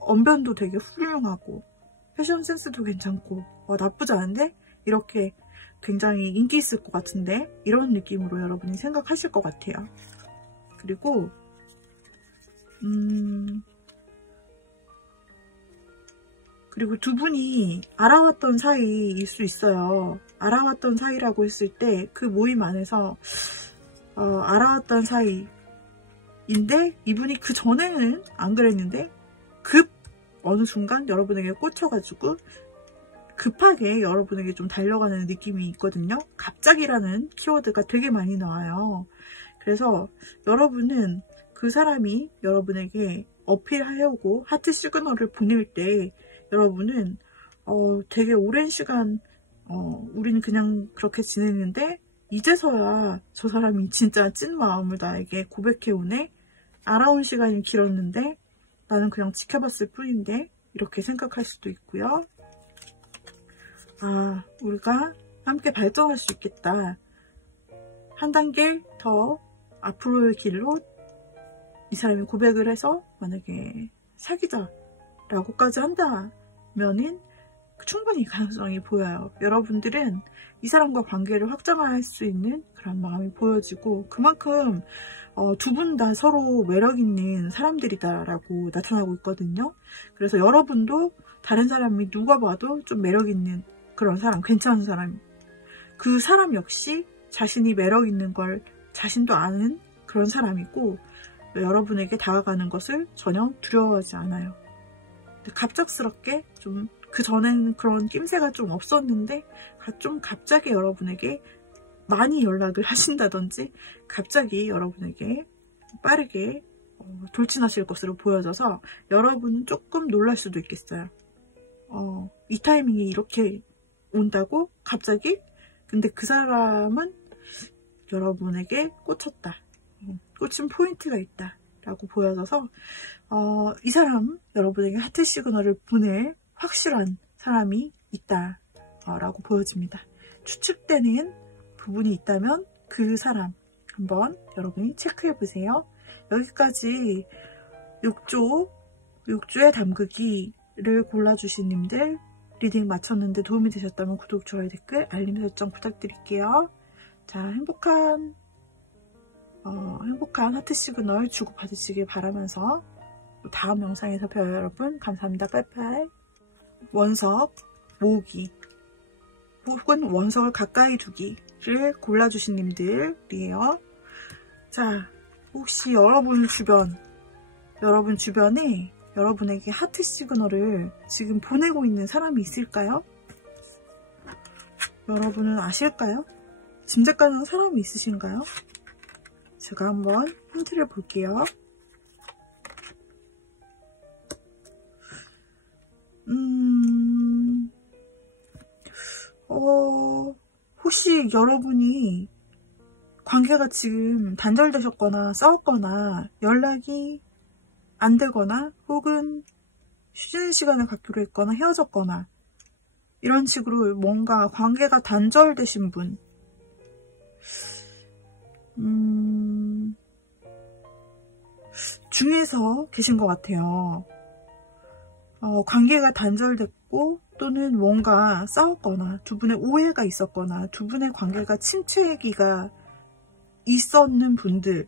언변도 되게 훌륭하고 패션 센스도 괜찮고 나쁘지 않은데? 이렇게 굉장히 인기 있을 것 같은데? 이런 느낌으로 여러분이 생각하실 것 같아요. 그리고 두 분이 알아왔던 사이일 수 있어요. 알아왔던 사이라고 했을 때 그 모임 안에서 알아왔던 사이인데 이분이 그 전에는 안 그랬는데 어느 순간 여러분에게 꽂혀가지고 급하게 여러분에게 좀 달려가는 느낌이 있거든요. 갑자기라는 키워드가 되게 많이 나와요. 그래서 여러분은 그 사람이 여러분에게 어필하려고 하트 시그널을 보낼 때 여러분은 되게 오랜 시간 우리는 그냥 그렇게 지냈는데 이제서야 저 사람이 진짜 찐 마음을 나에게 고백해오네. 알아온 시간이 길었는데 나는 그냥 지켜봤을 뿐인데 이렇게 생각할 수도 있고요. 우리가 함께 발전할 수 있겠다. 한 단계 더 앞으로의 길로 이 사람이 고백을 해서 만약에 사귀자 라고까지 한다면은 충분히 가능성이 보여요. 여러분들은 이 사람과 관계를 확장할 수 있는 그런 마음이 보여지고 그만큼 두 분 다 서로 매력있는 사람들이다라고 나타나고 있거든요. 그래서 여러분도 다른 사람이 누가 봐도 좀 매력있는 그런 사람, 괜찮은 사람, 그 사람 역시 자신이 매력있는 걸 자신도 아는 그런 사람이고 여러분에게 다가가는 것을 전혀 두려워하지 않아요. 갑작스럽게 좀 그전에는 그런 낌새가 좀 없었는데 좀 갑자기 여러분에게 많이 연락을 하신다든지 갑자기 여러분에게 빠르게 돌진하실 것으로 보여져서 여러분은 조금 놀랄 수도 있겠어요. 이 타이밍이 이렇게 온다고? 갑자기? 근데 그 사람은 여러분에게 꽂혔다. 꽂힌 포인트가 있다. 라고 보여져서 이 사람 여러분에게 하트 시그널을 보낼 확실한 사람이 있다 라고 보여집니다. 추측되는 부분이 있다면 그 사람 한번 여러분이 체크해 보세요. 여기까지 6조의 담그기를 골라주신 님들 리딩 마쳤는데 도움이 되셨다면 구독, 좋아요, 댓글, 알림 설정 부탁드릴게요. 자, 행복한 하트 시그널 주고받으시길 바라면서 다음 영상에서 봬요 여러분. 감사합니다. 빠이빠이. 원석 모으기 혹은 원석을 가까이 두기를 골라주신 님들이에요. 자, 혹시 여러분 주변에 여러분에게 하트 시그널을 지금 보내고 있는 사람이 있을까요? 여러분은 아실까요? 짐작 가능한 사람이 있으신가요? 제가 한번 힌트를 볼게요. 혹시 여러분이 관계가 지금 단절되셨거나 싸웠거나 연락이 안 되거나 혹은 쉬는 시간을 갖기로 했거나 헤어졌거나 이런 식으로 뭔가 관계가 단절되신 분 중에서 계신 것 같아요. 관계가 단절됐고 또는 뭔가 싸웠거나 두 분의 오해가 있었거나 두 분의 관계가 침체기가 있었는 분들,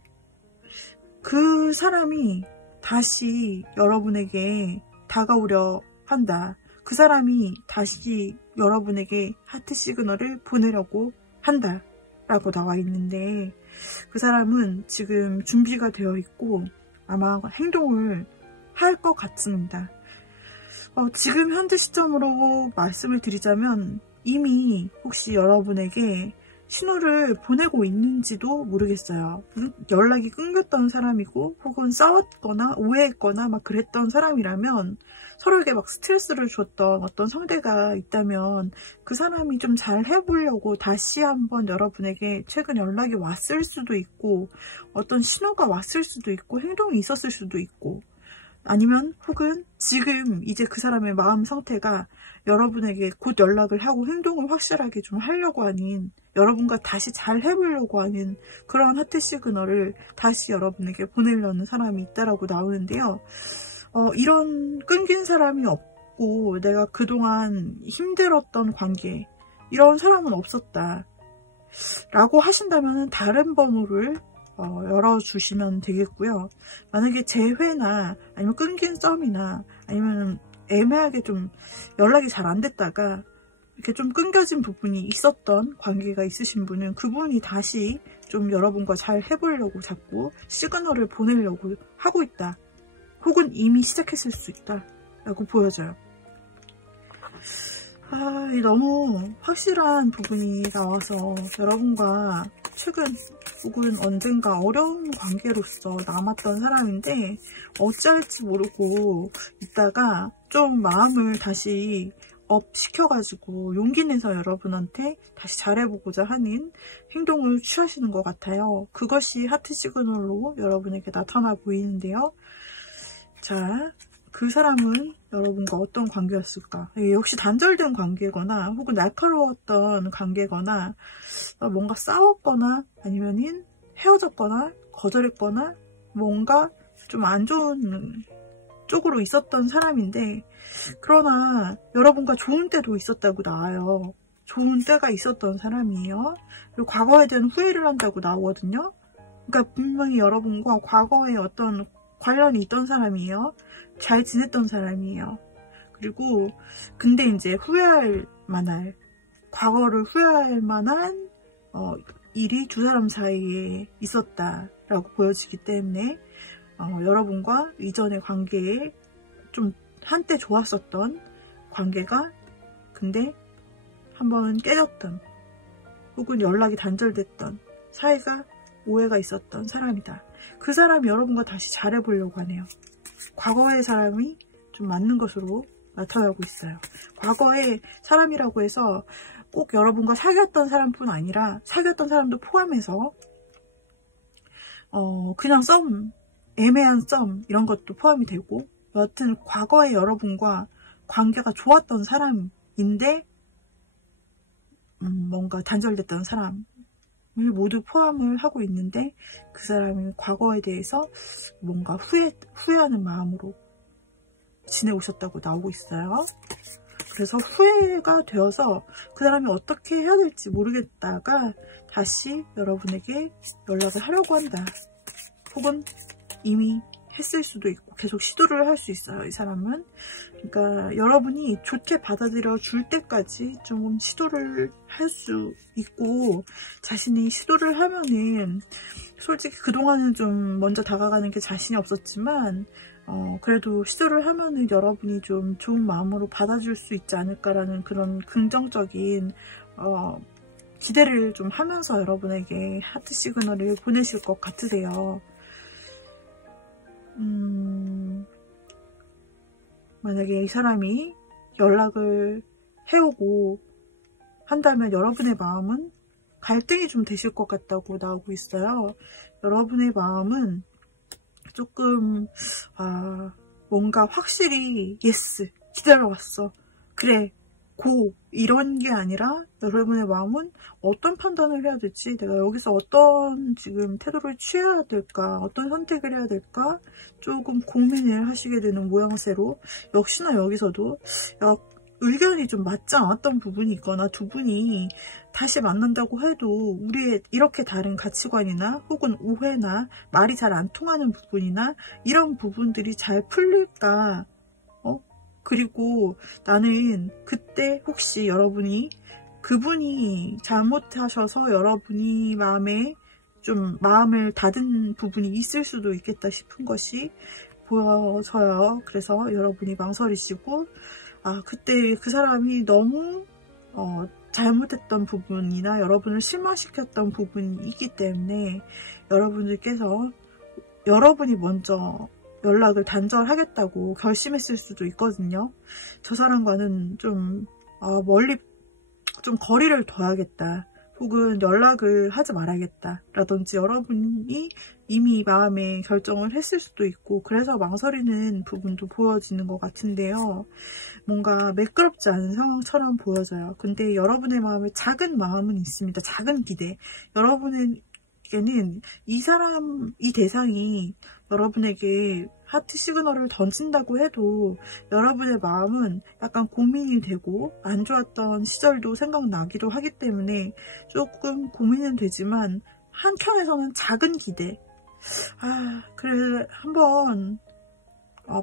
그 사람이 다시 여러분에게 다가오려 한다. 그 사람이 다시 여러분에게 하트 시그널을 보내려고 한다. 라고 나와 있는데, 그 사람은 지금 준비가 되어 있고 아마 행동을 할 것 같습니다. 지금 현재 시점으로 말씀을 드리자면 이미 혹시 여러분에게 신호를 보내고 있는지도 모르겠어요. 연락이 끊겼던 사람이고 혹은 싸웠거나 오해했거나 막 그랬던 사람이라면, 서로에게 막 스트레스를 줬던 어떤 상대가 있다면 그 사람이 좀 잘 해보려고 다시 한번 여러분에게 최근 연락이 왔을 수도 있고, 어떤 신호가 왔을 수도 있고, 행동이 있었을 수도 있고, 아니면 혹은 지금 이제 그 사람의 마음 상태가 여러분에게 곧 연락을 하고 행동을 확실하게 좀 하려고 하는, 여러분과 다시 잘 해보려고 하는 그런 하트 시그널을 다시 여러분에게 보내려는 사람이 있다라고 나오는데요. 이런 끊긴 사람이 없고 내가 그동안 힘들었던 관계, 이런 사람은 없었다 라고 하신다면 다른 번호를 열어주시면 되겠고요. 만약에 재회나 아니면 끊긴 썸이나 아니면 애매하게 좀 연락이 잘 안 됐다가 이렇게 좀 끊겨진 부분이 있었던 관계가 있으신 분은 그분이 다시 좀 여러분과 잘 해보려고 자꾸 시그널을 보내려고 하고 있다, 혹은 이미 시작했을 수 있다 라고 보여져요. 너무 확실한 부분이 나와서 여러분과 최근 혹은 언젠가 어려운 관계로서 남았던 사람인데 어찌할지 모르고 있다가 좀 마음을 다시 업 시켜가지고 용기 내서 여러분한테 다시 잘해보고자 하는 행동을 취하시는 것 같아요. 그것이 하트 시그널로 여러분에게 나타나 보이는데요. 자, 그 사람은 여러분과 어떤 관계였을까? 역시 단절된 관계거나 혹은 날카로웠던 관계거나 뭔가 싸웠거나 아니면은 헤어졌거나 거절했거나 뭔가 좀 안 좋은 쪽으로 있었던 사람인데, 그러나 여러분과 좋은 때도 있었다고 나와요. 좋은 때가 있었던 사람이에요. 그리고 과거에 대한 후회를 한다고 나오거든요. 그러니까 분명히 여러분과 과거에 어떤 관련이 있던 사람이에요. 잘 지냈던 사람이에요. 그리고 근데 이제 후회할 만한, 과거를 후회할 만한 일이 두 사람 사이에 있었다라고 보여지기 때문에 여러분과 이전의 관계에 좀 한때 좋았었던 관계가 근데 한번 깨졌던, 혹은 연락이 단절됐던, 사이가 오해가 있었던 사람이다. 그 사람이 여러분과 다시 잘해보려고 하네요. 과거의 사람이 좀 맞는 것으로 나타나고 있어요. 과거의 사람이라고 해서 꼭 여러분과 사귀었던 사람뿐 아니라 사귀었던 사람도 포함해서 그냥 썸, 애매한 썸 이런 것도 포함이 되고, 여하튼 과거에 여러분과 관계가 좋았던 사람인데 뭔가 단절됐던 사람을 모두 포함을 하고 있는데, 그 사람이 과거에 대해서 뭔가 후회하는 마음으로 지내오셨다고 나오고 있어요. 그래서 후회가 되어서 그 사람이 어떻게 해야 될지 모르겠다가 다시 여러분에게 연락을 하려고 한다, 혹은 이미 했을 수도 있고 계속 시도를 할 수 있어요, 이 사람은. 그러니까 여러분이 좋게 받아들여 줄 때까지 좀 시도를 할 수 있고, 자신이 시도를 하면은 솔직히 그동안은 좀 먼저 다가가는 게 자신이 없었지만 그래도 시도를 하면은 여러분이 좀 좋은 마음으로 받아줄 수 있지 않을까라는 그런 긍정적인 기대를 좀 하면서 여러분에게 하트 시그널을 보내실 것 같으세요. 만약에 이 사람이 연락을 해오고 한다면 여러분의 마음은 갈등이 좀 되실 것 같다고 나오고 있어요. 여러분의 마음은 조금 뭔가 확실히 예스, 기다려왔어, 그래, 고, 이런 게 아니라 여러분의 마음은 어떤 판단을 해야 될지, 내가 여기서 어떤 지금 태도를 취해야 될까, 어떤 선택을 해야 될까 조금 고민을 하시게 되는 모양새로, 역시나 여기서도 의견이 좀 맞지 않았던 부분이 있거나 두 분이 다시 만난다고 해도 우리의 이렇게 다른 가치관이나 혹은 오해나 말이 잘 안 통하는 부분이나 이런 부분들이 잘 풀릴까, 그리고 나는 그때 혹시 여러분이 그분이 잘못하셔서 여러분이 마음을 닫은 부분이 있을 수도 있겠다 싶은 것이 보여져요. 그래서 여러분이 망설이시고, 그때 그 사람이 너무 잘못했던 부분이나 여러분을 실망시켰던 부분이 있기 때문에 여러분들께서 여러분이 먼저 연락을 단절하겠다고 결심했을 수도 있거든요. 저 사람과는 좀 멀리 좀 거리를 둬야겠다, 혹은 연락을 하지 말아야겠다 라든지 여러분이 이미 마음에 결정을 했을 수도 있고, 그래서 망설이는 부분도 보여지는 것 같은데요. 뭔가 매끄럽지 않은 상황처럼 보여져요. 근데 여러분의 마음에 작은 마음은 있습니다. 작은 기대. 여러분에게는 이 대상이 여러분에게 하트 시그널을 던진다고 해도 여러분의 마음은 약간 고민이 되고 안 좋았던 시절도 생각나기도 하기 때문에 조금 고민은 되지만, 한켠에서는 작은 기대, 그래 한번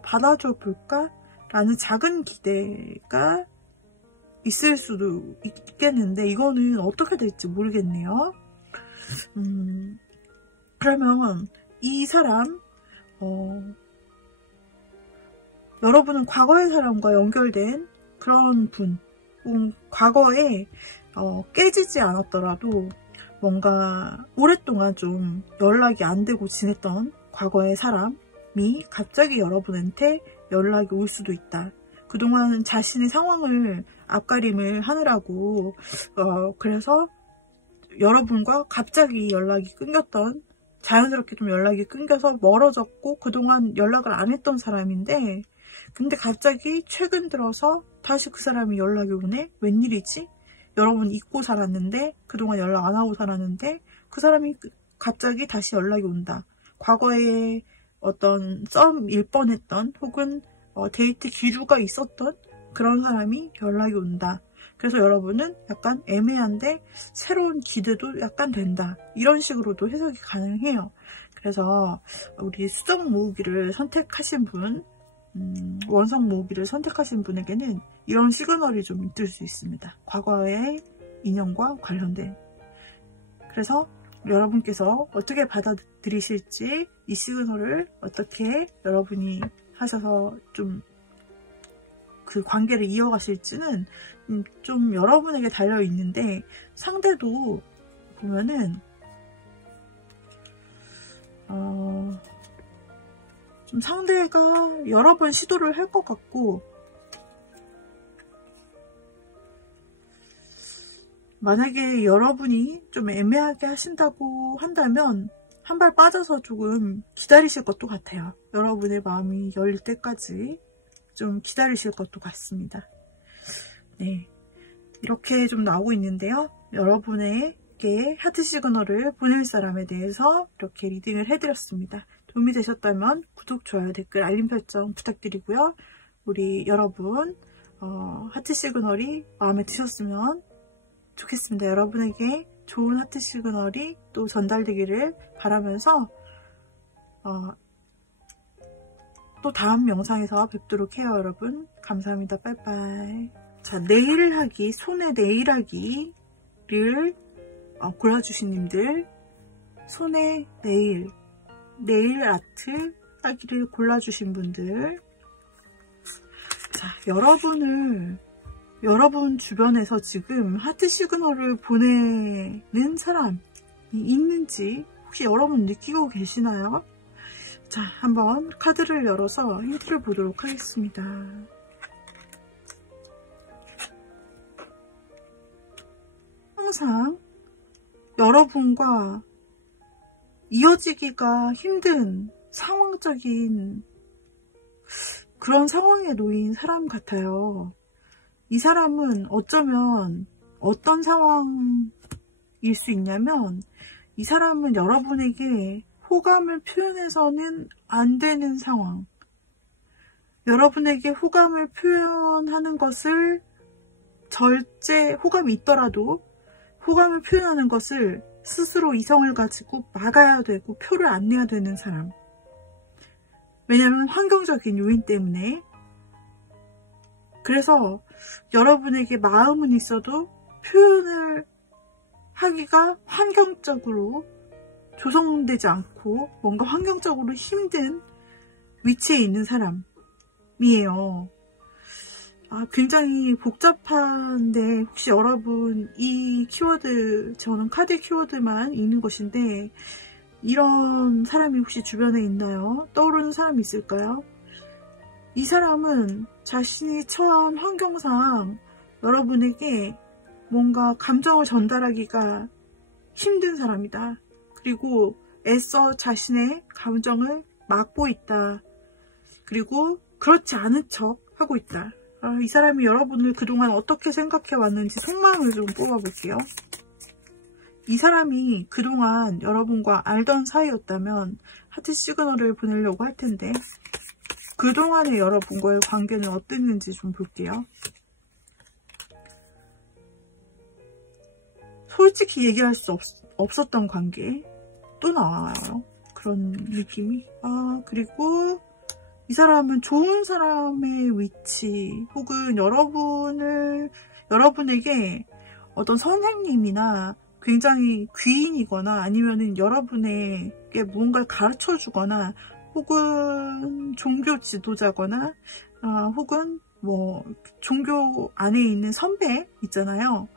받아줘 볼까? 라는 작은 기대가 있을 수도 있겠는데, 이거는 어떻게 될지 모르겠네요. 그러면 이 사람, 여러분은 과거의 사람과 연결된 그런 분, 과거에 깨지지 않았더라도 뭔가 오랫동안 좀 연락이 안 되고 지냈던 과거의 사람이 갑자기 여러분한테 연락이 올 수도 있다. 그동안 자신의 상황을 앞가림을 하느라고 그래서 여러분과 갑자기 연락이 끊겼던, 자연스럽게 좀 연락이 끊겨서 멀어졌고 그동안 연락을 안 했던 사람인데, 근데 갑자기 최근 들어서 다시 그 사람이 연락이 오네? 웬일이지? 여러분 잊고 살았는데, 그동안 연락 안 하고 살았는데 그 사람이 갑자기 다시 연락이 온다. 과거에 어떤 썸일 뻔했던, 혹은 데이트 기류가 있었던 그런 사람이 연락이 온다. 그래서 여러분은 약간 애매한데 새로운 기대도 약간 된다. 이런 식으로도 해석이 가능해요. 그래서 우리 수정 모으기를 선택하신 분, 원성 모으기를 선택하신 분에게는 이런 시그널이 좀 있을 수 있습니다. 과거의 인연과 관련된. 그래서 여러분께서 어떻게 받아들이실지, 이 시그널을 어떻게 여러분이 하셔서 좀 그 관계를 이어가실지는 좀 여러분에게 달려 있는데, 상대도 보면은 좀 상대가 여러 번 시도를 할 것 같고, 만약에 여러분이 좀 애매하게 하신다고 한다면 한 발 빠져서 조금 기다리실 것도 같아요. 여러분의 마음이 열릴 때까지 좀 기다리실 것도 같습니다. 네, 이렇게 좀 나오고 있는데요. 여러분에게 하트 시그널을 보낼 사람에 대해서 이렇게 리딩을 해드렸습니다. 도움이 되셨다면 구독, 좋아요, 댓글, 알림 설정 부탁드리고요. 우리 여러분 하트 시그널이 마음에 드셨으면 좋겠습니다. 여러분에게 좋은 하트 시그널이 또 전달되기를 바라면서 또 다음 영상에서 뵙도록 해요. 여러분 감사합니다. 빠이빠이. 자, 네일하기, 손에 네일하기를 골라주신 님들, 손에 네일 아트 하기를 골라주신 분들, 자, 여러분 주변에서 지금 하트 시그널을 보내는 사람이 있는지 혹시 여러분 느끼고 계시나요? 자, 한번 카드를 열어서 힌트를 보도록 하겠습니다. 항상 여러분과 이어지기가 힘든 상황적인 그런 상황에 놓인 사람 같아요. 이 사람은 어쩌면 어떤 상황일 수 있냐면, 이 사람은 여러분에게 호감을 표현해서는 안 되는 상황, 여러분에게 호감을 표현하는 것을 호감이 있더라도 호감을 표현하는 것을 스스로 이성을 가지고 막아야 되고 표를 안 내야 되는 사람. 왜냐하면 환경적인 요인 때문에. 그래서 여러분에게 마음은 있어도 표현을 하기가 환경적으로 조성되지 않고 뭔가 환경적으로 힘든 위치에 있는 사람이에요. 굉장히 복잡한데 혹시 여러분 이 키워드, 저는 카드 키워드만 읽는 것인데 이런 사람이 혹시 주변에 있나요? 떠오르는 사람이 있을까요? 이 사람은 자신이 처한 환경상 여러분에게 뭔가 감정을 전달하기가 힘든 사람이다. 그리고 애써 자신의 감정을 막고 있다. 그리고 그렇지 않은 척 하고 있다. 이 사람이 여러분을 그동안 어떻게 생각해 왔는지 속마음을 좀 뽑아볼게요. 이 사람이 그동안 여러분과 알던 사이였다면 하트 시그널을 보내려고 할 텐데 그동안의 여러분과의 관계는 어땠는지 좀 볼게요. 솔직히 얘기할 수 없었던 관계 또 나와요. 그런 느낌이. 그리고 이 사람은 좋은 사람의 위치 혹은 여러분에게 어떤 선생님이나 굉장히 귀인이거나 아니면은 여러분에게 무언가를 가르쳐 주거나 혹은 종교 지도자거나 혹은 뭐 종교 안에 있는 선배 있잖아요.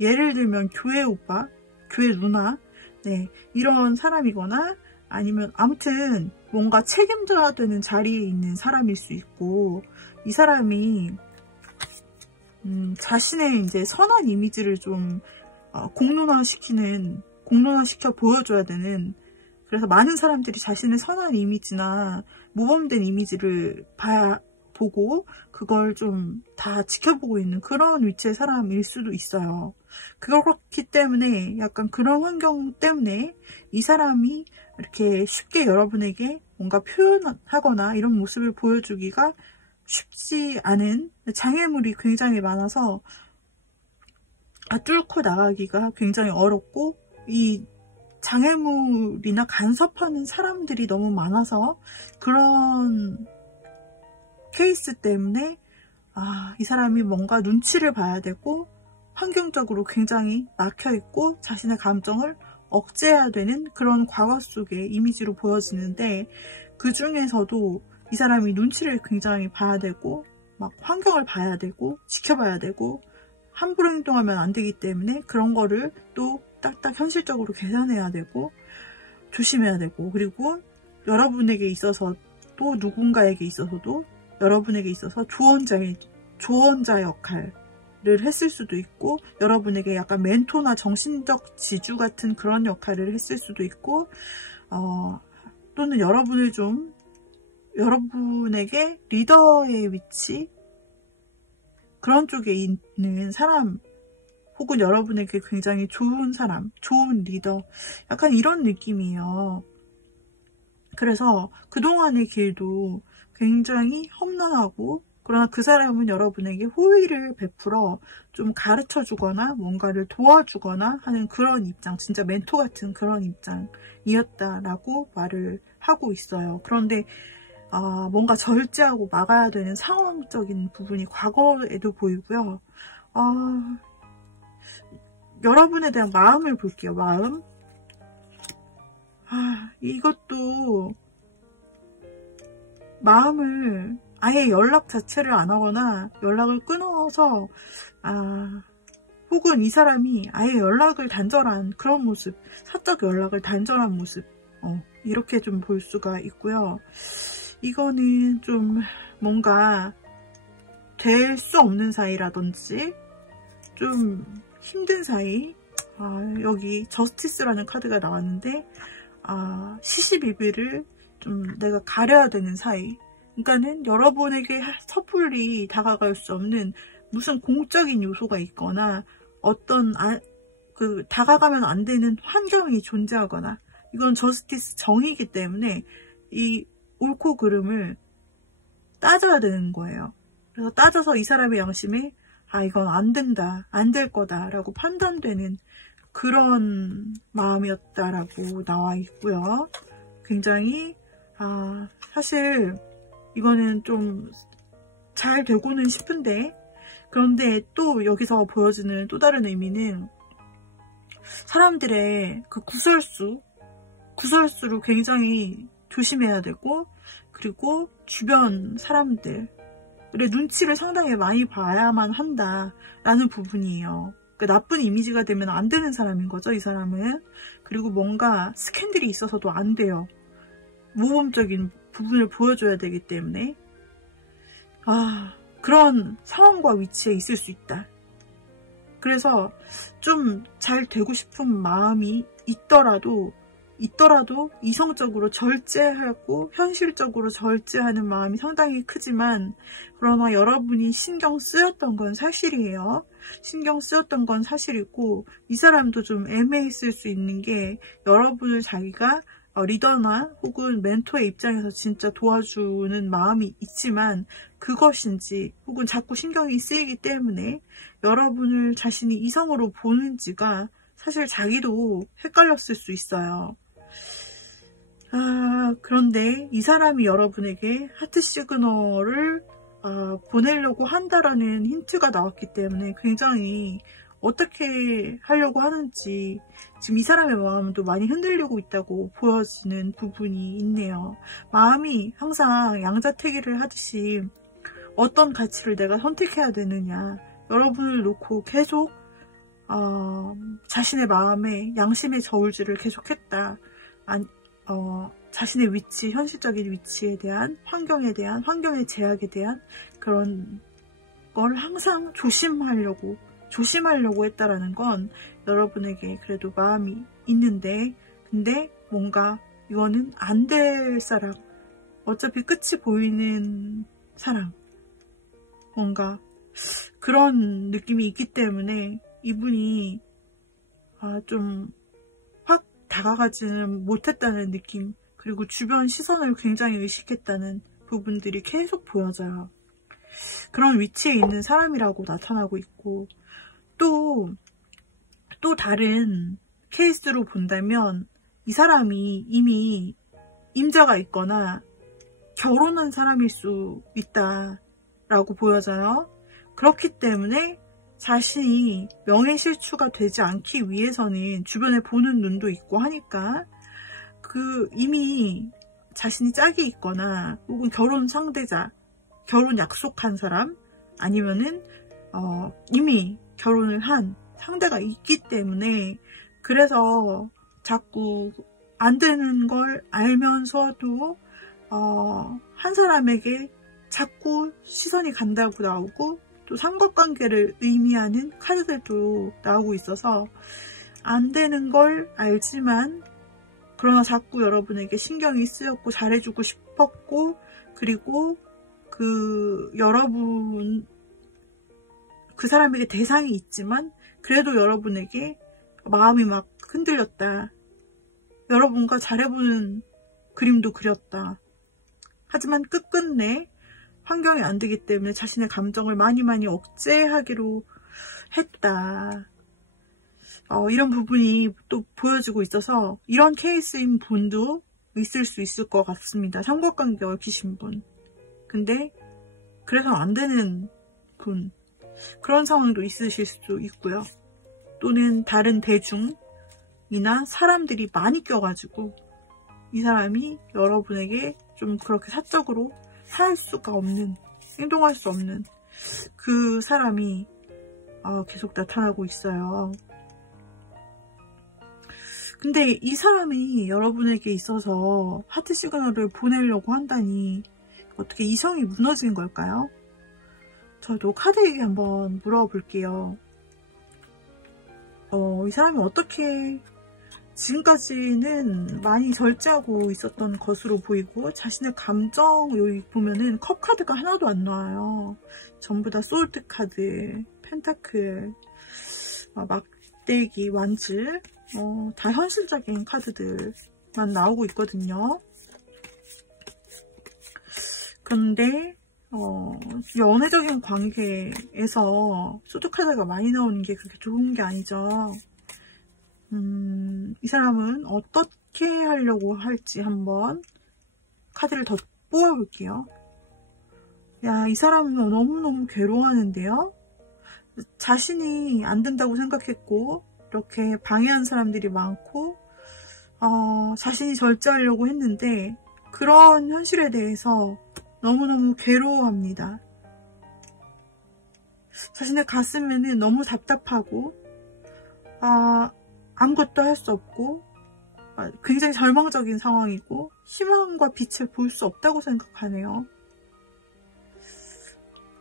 예를 들면 교회 오빠, 교회 누나, 네, 이런 사람이거나 아니면 아무튼 뭔가 책임져야 되는 자리에 있는 사람일 수 있고, 이 사람이 자신의 이제 선한 이미지를 좀 공론화시켜 보여줘야 되는, 그래서 많은 사람들이 자신의 선한 이미지나 모범된 이미지를 보고 그걸 좀 다 지켜보고 있는 그런 위치의 사람일 수도 있어요. 그렇기 때문에 약간 그런 환경 때문에 이 사람이 이렇게 쉽게 여러분에게 뭔가 표현하거나 이런 모습을 보여주기가 쉽지 않은, 장애물이 굉장히 많아서 뚫고 나가기가 굉장히 어렵고, 이 장애물이나 간섭하는 사람들이 너무 많아서 그런 케이스 때문에 이 사람이 뭔가 눈치를 봐야 되고 환경적으로 굉장히 막혀있고 자신의 감정을 억제해야 되는 그런 과거 속의 이미지로 보여지는데, 그 중에서도 이 사람이 눈치를 굉장히 봐야 되고 막 환경을 봐야 되고 지켜봐야 되고 함부로 행동하면 안 되기 때문에 그런 거를 또 딱딱 현실적으로 계산해야 되고 조심해야 되고, 그리고 여러분에게 있어서 또 누군가에게 있어서도 여러분에게 있어서 조언자 역할을 했을 수도 있고, 여러분에게 약간 멘토나 정신적 지주 같은 그런 역할을 했을 수도 있고, 또는 여러분에게 리더의 위치, 그런 쪽에 있는 사람, 혹은 여러분에게 굉장히 좋은 사람, 좋은 리더, 약간 이런 느낌이에요. 그래서 그동안의 길도 굉장히 험난하고, 그러나 그 사람은 여러분에게 호의를 베풀어 좀 가르쳐 주거나 뭔가를 도와주거나 하는 그런 입장, 진짜 멘토 같은 그런 입장이었다라고 말을 하고 있어요. 그런데 뭔가 절제하고 막아야 되는 상황적인 부분이 과거에도 보이고요. 여러분에 대한 마음을 볼게요. 마음. 이것도 마음을 아예 연락 자체를 안 하거나 연락을 끊어서 혹은 이 사람이 아예 연락을 단절한 그런 모습, 사적 연락을 단절한 모습, 이렇게 좀 볼 수가 있고요. 이거는 좀 뭔가 될 수 없는 사이라든지 좀 힘든 사이. 여기 저스티스라는 카드가 나왔는데 시시비비를 좀 내가 가려야 되는 사이. 그러니까는 여러분에게 섣불리 다가갈 수 없는 무슨 공적인 요소가 있거나 어떤 다가가면 안 되는 환경이 존재하거나, 이건 저스티스 정의이기 때문에 이 옳고 그름을 따져야 되는 거예요. 그래서 따져서 이 사람의 양심에 이건 안 된다, 안 될 거다 라고 판단되는 그런 마음이었다라고 나와 있고요. 굉장히 사실 이거는 좀 잘 되고는 싶은데 그런데 또 여기서 보여주는 또 다른 의미는 사람들의 그 구설수를 굉장히 조심해야 되고, 그리고 주변 사람들의 눈치를 상당히 많이 봐야만 한다라는 부분이에요. 그러니까 나쁜 이미지가 되면 안 되는 사람인 거죠, 이 사람은. 그리고 뭔가 스캔들이 있어서도 안 돼요. 모범적인 부분을 보여줘야 되기 때문에. 그런 상황과 위치에 있을 수 있다. 그래서 좀 잘 되고 싶은 마음이 있더라도 이성적으로 절제하고 현실적으로 절제하는 마음이 상당히 크지만, 그러나 여러분이 신경 쓰였던 건 사실이에요. 신경 쓰였던 건 사실이고, 이 사람도 좀 애매했을 수 있는 게, 여러분을 자기가 리더나 혹은 멘토의 입장에서 진짜 도와주는 마음이 있지만, 그것인지 혹은 자꾸 신경이 쓰이기 때문에 여러분을 자신이 이성으로 보는지가 사실 자기도 헷갈렸을 수 있어요. 그런데 이 사람이 여러분에게 하트 시그널을 보내려고 한다라는 힌트가 나왔기 때문에 굉장히 어떻게 하려고 하는지 지금 이 사람의 마음도 많이 흔들리고 있다고 보여지는 부분이 있네요. 마음이 항상 양자택일을 하듯이 어떤 가치를 내가 선택해야 되느냐, 여러분을 놓고 계속 자신의 마음에 양심의 저울질을 계속했다. 자신의 위치, 현실적인 위치에 대한, 환경의 제약에 대한 그런 걸 항상 조심하려고 했다라는 건 여러분에게 그래도 마음이 있는데, 근데 뭔가 이거는 안 될 사람, 어차피 끝이 보이는 사람, 뭔가 그런 느낌이 있기 때문에 이분이 좀 확 다가가지는 못했다는 느낌, 그리고 주변 시선을 굉장히 의식했다는 부분들이 계속 보여져요. 그런 위치에 있는 사람이라고 나타나고 있고, 또 다른 케이스로 본다면 이 사람이 이미 임자가 있거나 결혼한 사람일 수 있다라고 보여져요. 그렇기 때문에 자신이 명예실추가 되지 않기 위해서는 주변에 보는 눈도 있고 하니까, 이미 자신이 짝이 있거나 혹은 결혼 상대자, 결혼 약속한 사람, 아니면은 이미 결혼을 한 상대가 있기 때문에, 그래서 자꾸 안 되는 걸 알면서도 한 사람에게 자꾸 시선이 간다고 나오고, 또 삼각관계를 의미하는 카드들도 나오고 있어서 안 되는 걸 알지만, 그러나 여러분에게 신경이 쓰였고 잘해주고 싶었고, 그리고 여러분, 그 사람에게 대상이 있지만 그래도 여러분에게 마음이 막 흔들렸다. 여러분과 잘해보는 그림도 그렸다. 하지만 끝끝내 환경이 안 되기 때문에 자신의 감정을 많이 억제하기로 했다. 이런 부분이 또 보여지고 있어서 이런 케이스인 분도 있을 수 있을 것 같습니다. 삼각관계 얽히신 분. 근데 그래서 안 되는 분. 그런 상황도 있으실 수도 있고요. 또는 다른 대중이나 사람들이 많이 껴가지고 이 사람이 여러분에게 좀 그렇게 사적으로 할 수가 없는, 행동할 수 없는 그 사람이 계속 나타나고 있어요. 근데 이 사람이 여러분에게 있어서 하트 시그널을 보내려고 한다니 어떻게 이성이 무너진 걸까요? 저도 카드에게 한번 물어볼게요. 이 사람이 어떻게 지금까지는 많이 절제하고 있었던 것으로 보이고, 자신의 감정, 여기 보면은 컵 카드가 하나도 안 나와요. 전부 다 솔트 카드, 펜타클, 막대기, 완즈, 다 현실적인 카드들만 나오고 있거든요. 그런데 연애적인 관계에서 소드 카드가 많이 나오는 게 그렇게 좋은 게 아니죠. 이 사람은 어떻게 하려고 할지 한번 카드를 더 뽑아볼게요. 야, 이 사람은 너무너무 괴로워하는데요. 자신이 안 된다고 생각했고 이렇게 방해한 사람들이 많고 자신이 절제하려고 했는데 그런 현실에 대해서 너무너무 괴로워합니다. 자신의 가슴에는 너무 답답하고 아무것도 할 수 없고 굉장히 절망적인 상황이고 희망과 빛을 볼 수 없다고 생각하네요.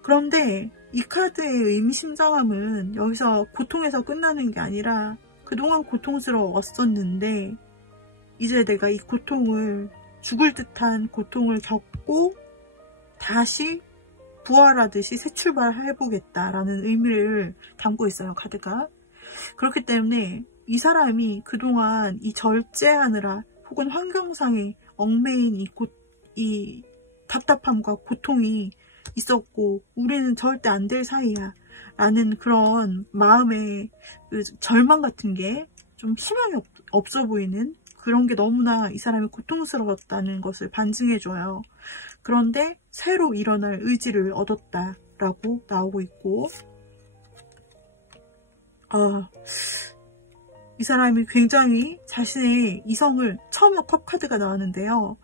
그런데 이 카드의 의미심장함은 여기서 고통에서 끝나는 게 아니라 그동안 고통스러웠었는데 이제 내가 이 고통을, 죽을 듯한 고통을 겪고 다시 부활하듯이 새 출발해보겠다라는 의미를 담고 있어요, 카드가. 그렇기 때문에 이 사람이 그동안 이 절제하느라 혹은 환경상에 얽매인 이 답답함과 고통이 있었고 우리는 절대 안 될 사이야 라는 그런 마음의 그 절망 같은 게 좀 희망이 없어 보이는 그런 게 너무나 이 사람이 고통스러웠다는 것을 반증해줘요. 그런데 새로 일어날 의지를 얻었다라고 나오고 있고 이 사람이 굉장히 자신의 이성을, 처음 컵 카드가 나왔는데요.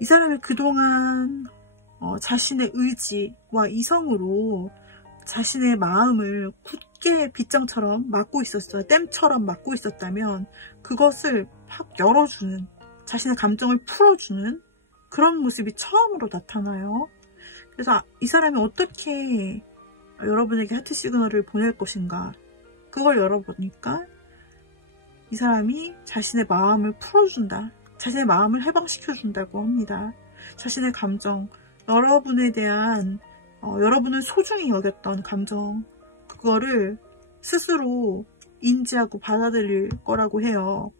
이 사람이 그동안 자신의 의지와 이성으로 자신의 마음을 굳게 빗장처럼 막고 있었어요. 댐처럼 막고 있었다면 그것을 확 열어주는, 자신의 감정을 풀어주는 그런 모습이 처음으로 나타나요. 그래서 이 사람이 어떻게 여러분에게 하트 시그널을 보낼 것인가, 그걸 열어보니까 이 사람이 자신의 마음을 풀어준다, 자신의 마음을 해방시켜준다고 합니다. 자신의 감정, 여러분에 대한 여러분을 소중히 여겼던 감정, 그거를 스스로 인지하고 받아들일 거라고 해요.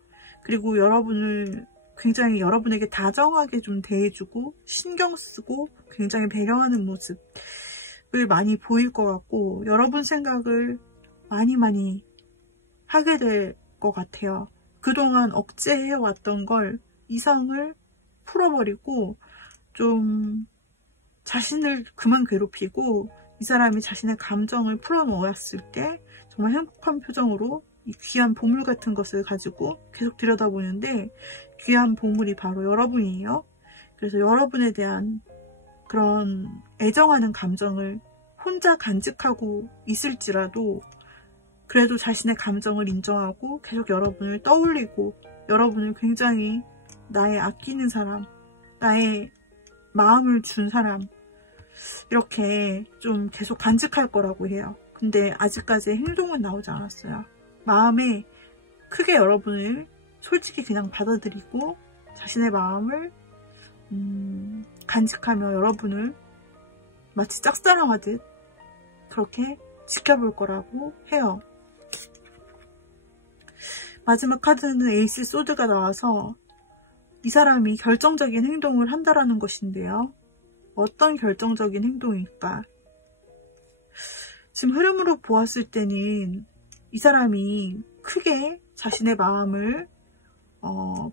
그리고 여러분을 굉장히 여러분에게 다정하게 좀 대해주고 신경 쓰고 굉장히 배려하는 모습을 많이 보일 것 같고 여러분 생각을 많이 하게 될 것 같아요. 그동안 억제해왔던 걸, 이성을 풀어버리고 좀 자신을 그만 괴롭히고 이 사람이 자신의 감정을 풀어놓았을 때 정말 행복한 표정으로 이 귀한 보물 같은 것을 가지고 계속 들여다보는데 귀한 보물이 바로 여러분이에요. 그래서 여러분에 대한 그런 애정하는 감정을 혼자 간직하고 있을지라도 그래도 자신의 감정을 인정하고 계속 여러분을 떠올리고 여러분을 굉장히 나의 아끼는 사람, 나의 마음을 준 사람, 이렇게 좀 계속 간직할 거라고 해요. 근데 아직까지 행동은 나오지 않았어요. 마음에 크게 여러분을 솔직히 그냥 받아들이고 자신의 마음을 간직하며 여러분을 마치 짝사랑하듯 그렇게 지켜볼 거라고 해요. 마지막 카드는 에이스 소드가 나와서 이 사람이 결정적인 행동을 한다라는 것인데요. 어떤 결정적인 행동일까? 지금 흐름으로 보았을 때는 이 사람이 크게 자신의 마음을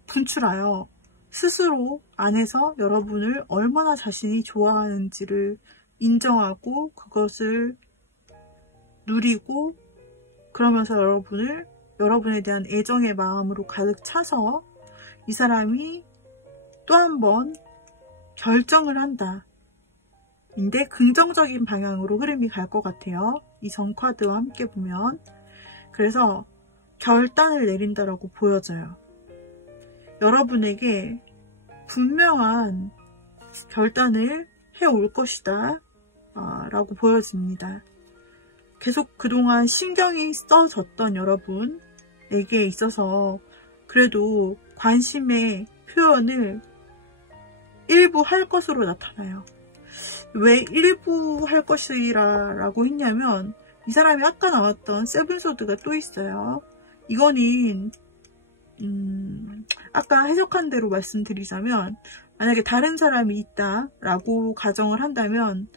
분출하여 스스로 안에서 여러분을 얼마나 자신이 좋아하는지를 인정하고 그것을 누리고 그러면서 여러분에 대한 애정의 마음으로 가득 차서 이 사람이 또 한 번 결정을 한다. 인데 긍정적인 방향으로 흐름이 갈 것 같아요. 이 전 카드와 함께 보면. 그래서 결단을 내린다라고 보여져요. 여러분에게 분명한 결단을 해올 것이다 라고 보여집니다. 계속 그동안 신경이 써졌던 여러분에게 있어서 그래도 관심의 표현을 일부 할 것으로 나타나요. 왜 일부 할 것이라고 했냐면 이 사람이 아까 나왔던 세븐소드가 또 있어요. 이거는 아까 해석한 대로 말씀드리자면 만약에 다른 사람이 있다라고 가정을 한다면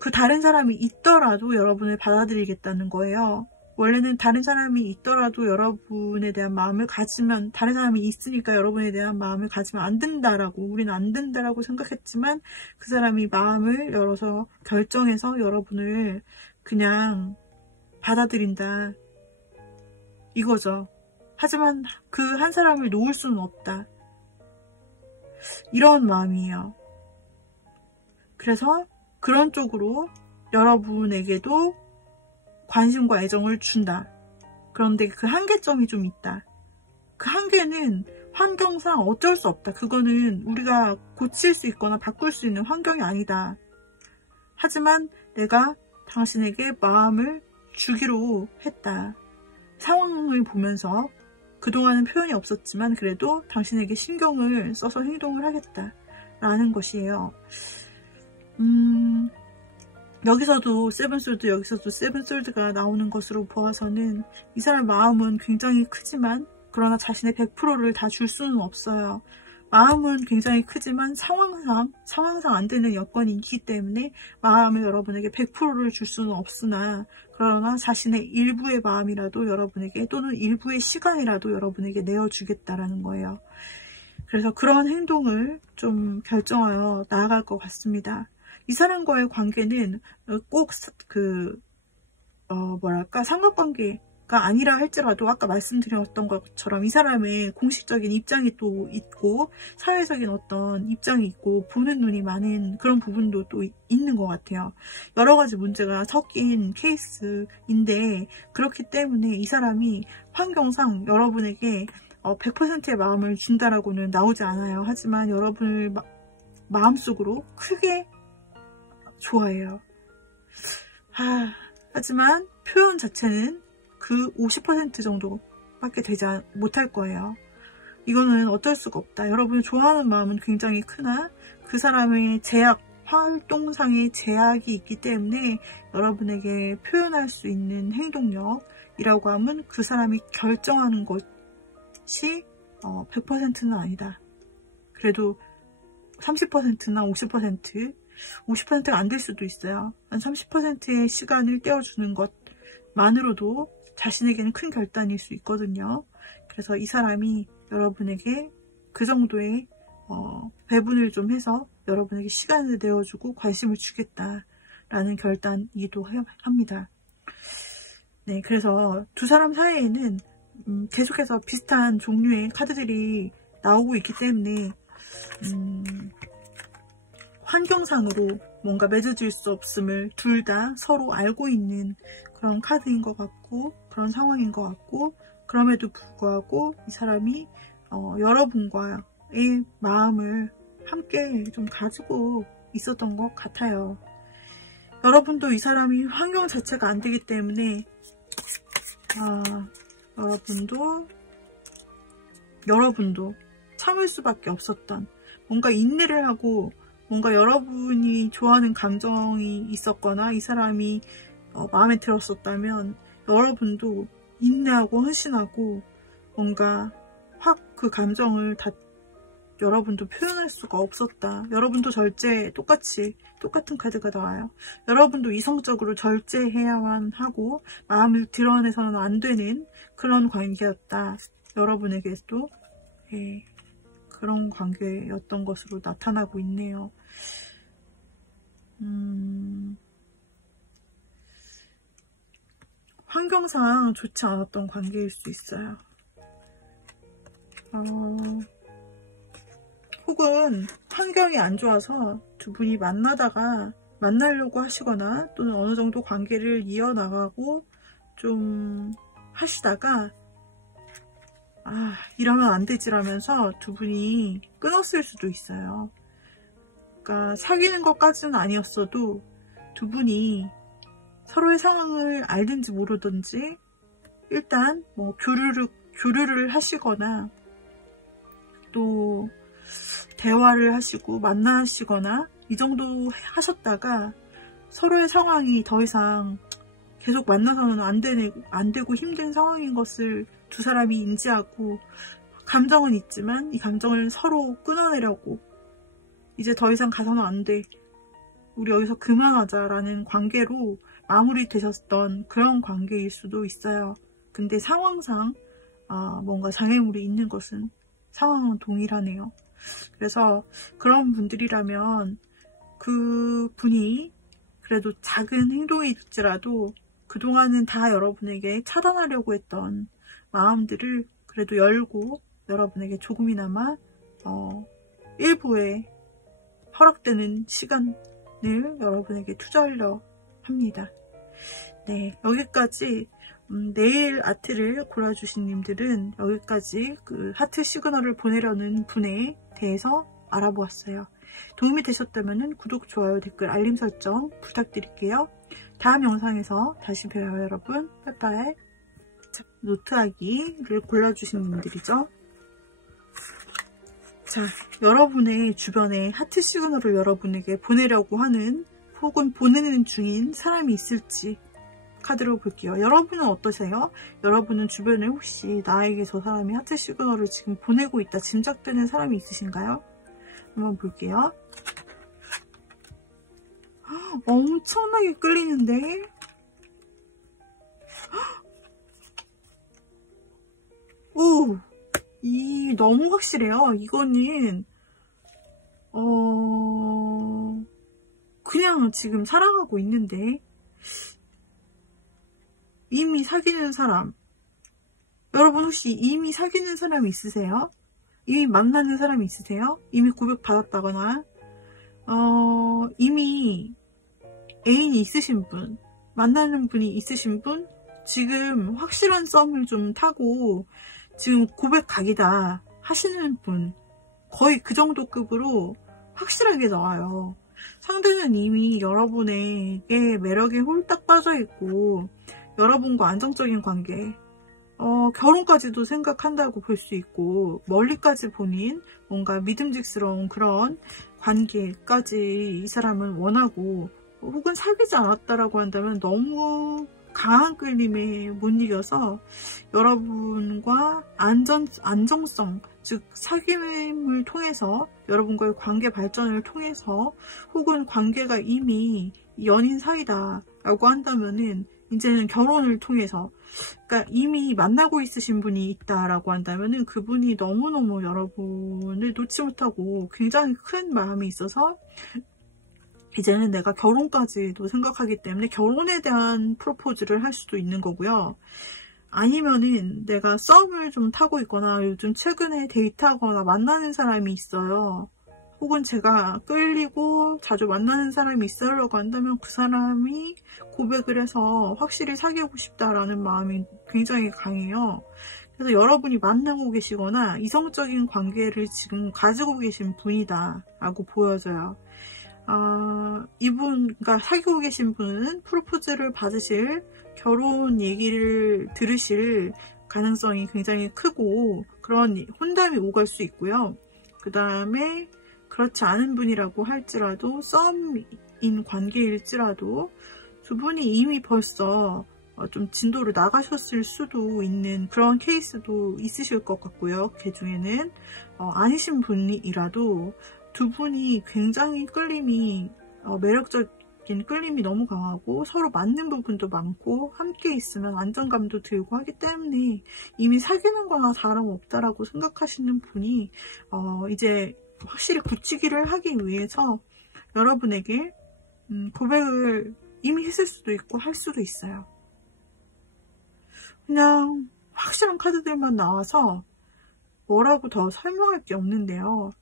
그 다른 사람이 있더라도 여러분을 받아들이겠다는 거예요. 원래는 다른 사람이 있더라도 여러분에 대한 마음을 가지면, 다른 사람이 있으니까 여러분에 대한 마음을 가지면 안 된다라고, 우리는 안 된다라고 생각했지만 그 사람이 마음을 열어서 결정해서 여러분을 그냥 받아들인다 이거죠. 하지만 그 한 사람을 놓을 수는 없다, 이런 마음이에요. 그래서 그런 쪽으로 여러분에게도 관심과 애정을 준다. 그런데 그 한계점이 좀 있다. 그 한계는 환경상 어쩔 수 없다. 그거는 우리가 고칠 수 있거나 바꿀 수 있는 환경이 아니다. 하지만 내가 당신에게 마음을 주기로 했다. 상황을 보면서 그동안은 표현이 없었지만 그래도 당신에게 신경을 써서 행동을 하겠다 라는 것이에요. 여기서도 세븐솔드, 여기서도 세븐솔드가 나오는 것으로 보아서는 이 사람 마음은 굉장히 크지만, 그러나 자신의 100%를 다 줄 수는 없어요. 마음은 굉장히 크지만 상황상 안 되는 여건이 있기 때문에 마음을 여러분에게 100%를 줄 수는 없으나, 그러나 자신의 일부의 마음이라도 여러분에게, 또는 일부의 시간이라도 여러분에게 내어주겠다라는 거예요. 그래서 그런 행동을 좀 결정하여 나아갈 것 같습니다. 이 사람과의 관계는 꼭 삼각관계가 아니라 할지라도 아까 말씀드렸던 것처럼 이 사람의 공식적인 입장이 또 있고 사회적인 어떤 입장이 있고 보는 눈이 많은 그런 부분도 또 있는 것 같아요. 여러 가지 문제가 섞인 케이스인데, 그렇기 때문에 이 사람이 환경상 여러분에게 100%의 마음을 준다라고는 나오지 않아요. 하지만 여러분을 마음속으로 크게 좋아해요. 하지만 표현 자체는 그 50% 정도밖에 되지 못할 거예요. 이거는 어쩔 수가 없다. 여러분을 좋아하는 마음은 굉장히 크나 그 사람의 활동상의 제약이 있기 때문에 여러분에게 표현할 수 있는 행동력이라고 하면 그 사람이 결정하는 것이 100%는 아니다. 그래도 30%나 50%가 안 될 수도 있어요. 한 30%의 시간을 떼어주는 것만으로도 자신에게는 큰 결단일 수 있거든요. 그래서 이 사람이 여러분에게 그 정도의 배분을 좀 해서 여러분에게 시간을 내어주고 관심을 주겠다라는 결단이기도 합니다. 네, 그래서 두 사람 사이에는 계속해서 비슷한 종류의 카드들이 나오고 있기 때문에 환경상으로 뭔가 맺어질 수 없음을 둘 다 서로 알고 있는 그런 카드인 것 같고, 그런 상황인 것 같고, 그럼에도 불구하고 이 사람이 여러분과의 마음을 함께 좀 가지고 있었던 것 같아요. 여러분도 이 사람이 환경 자체가 안 되기 때문에 여러분도 참을 수밖에 없었던, 뭔가 인내를 하고 뭔가 여러분이 좋아하는 감정이 있었거나 이 사람이 마음에 들었었다면 여러분도 인내하고 헌신하고 뭔가 확 그 감정을 다 여러분도 표현할 수가 없었다. 여러분도 똑같은 카드가 나와요. 여러분도 이성적으로 절제해야만 하고 마음을 드러내서는 안 되는 그런 관계였다. 여러분에게도 그런 관계였던 것으로 나타나고 있네요. 환경상 좋지 않았던 관계일 수 있어요. 혹은 환경이 안 좋아서 두 분이 만나려고 하시거나 또는 어느 정도 관계를 이어나가고 좀 하시다가 이러면 안 되지라면서 두 분이 끊었을 수도 있어요. 그러니까 사귀는 것까지는 아니었어도 두 분이 서로의 상황을 알든지 모르든지 일단 뭐 교류를 하시거나 또 대화를 하시고 만나시거나 이 정도 하셨다가 서로의 상황이 더 이상 계속 만나서는 안 되고 힘든 상황인 것을 두 사람이 인지하고 감정은 있지만 이 감정을 서로 끊어내려고 이제 더 이상 가서는 안 돼. 우리 여기서 그만하자라는 관계로 마무리되셨던 그런 관계일 수도 있어요. 근데 상황상 뭔가 장애물이 있는 것은 상황은 동일하네요. 그래서 그런 분들이라면 그 분이 그래도 작은 행동일지라도 그동안은 다 여러분에게 차단하려고 했던 마음들을 그래도 열고 여러분에게 조금이나마 일부의 허락되는 시간을 여러분에게 투자하려 합니다. 네, 여기까지 네일 아트를 골라주신 님들은 여기까지 그 하트 시그널을 보내려는 분에 대해서 알아보았어요. 도움이 되셨다면 구독, 좋아요, 댓글, 알림 설정 부탁드릴게요. 다음 영상에서 다시 봬요, 여러분. 빠이빠이. 자, 노트하기를 골라주신 분들이죠. 자, 여러분의 주변에 하트 시그널을 여러분에게 보내려고 하는 혹은 보내는 중인 사람이 있을지 카드로 볼게요. 여러분은 어떠세요? 여러분은 주변에 혹시 나에게 저 사람이 하트 시그널을 지금 보내고 있다 짐작되는 사람이 있으신가요? 한번 볼게요. 엄청나게 끌리는데? 오! 너무 확실해요. 이거는 그냥 지금 사랑하고 있는데 이미 사귀는 사람, 여러분 혹시 이미 사귀는 사람이 있으세요? 이미 만나는 사람이 있으세요? 이미 고백 받았다거나 이미 애인이 있으신 분, 만나는 분이 있으신 분, 지금 확실한 썸을 좀 타고 지금 고백 각이다 하시는 분, 거의 그 정도 급으로 확실하게 나와요. 상대는 이미 여러분에게 매력에 홀딱 빠져있고 여러분과 안정적인 관계, 결혼까지도 생각한다고 볼 수 있고 멀리까지 보닌 뭔가 믿음직스러운 그런 관계까지 이 사람은 원하고, 혹은 사귀지 않았다라고 한다면 너무 강한 끌림에 못 이겨서 여러분과 안정성, 즉 사귐을 통해서 여러분과의 관계 발전을 통해서, 혹은 관계가 이미 연인 사이다 라고 한다면은 이제는 결혼을 통해서, 그러니까 이미 만나고 있으신 분이 있다라고 한다면은 그분이 너무너무 여러분을 놓지 못하고 굉장히 큰 마음이 있어서 이제는 내가 결혼까지도 생각하기 때문에 결혼에 대한 프로포즈를 할 수도 있는 거고요. 아니면은 내가 썸을 좀 타고 있거나 요즘 최근에 데이트하거나 만나는 사람이 있어요. 혹은 제가 끌리고 자주 만나는 사람이 있으려고 한다면 그 사람이 고백을 해서 확실히 사귀고 싶다라는 마음이 굉장히 강해요. 그래서 여러분이 만나고 계시거나 이성적인 관계를 지금 가지고 계신 분이다 라고 보여져요. 그러니까 사귀고 계신 분은 프로포즈를 받으실, 결혼 얘기를 들으실 가능성이 굉장히 크고 그런 혼담이 오갈 수 있고요. 그 다음에 그렇지 않은 분이라고 할지라도, 썸인 관계일지라도 두 분이 이미 벌써 좀 진도를 나가셨을 수도 있는 그런 케이스도 있으실 것 같고요. 그 중에는 아니신 분이라도 두 분이 굉장히 끌림이, 매력적인 끌림이 너무 강하고 서로 맞는 부분도 많고 함께 있으면 안정감도 들고 하기 때문에 이미 사귀는 거나 다름없다라고 생각하시는 분이 이제 확실히 굳히기를 하기 위해서 여러분에게 고백을 이미 했을 수도 있고 할 수도 있어요. 그냥 확실한 카드들만 나와서 뭐라고 더 설명할 게 없는데요.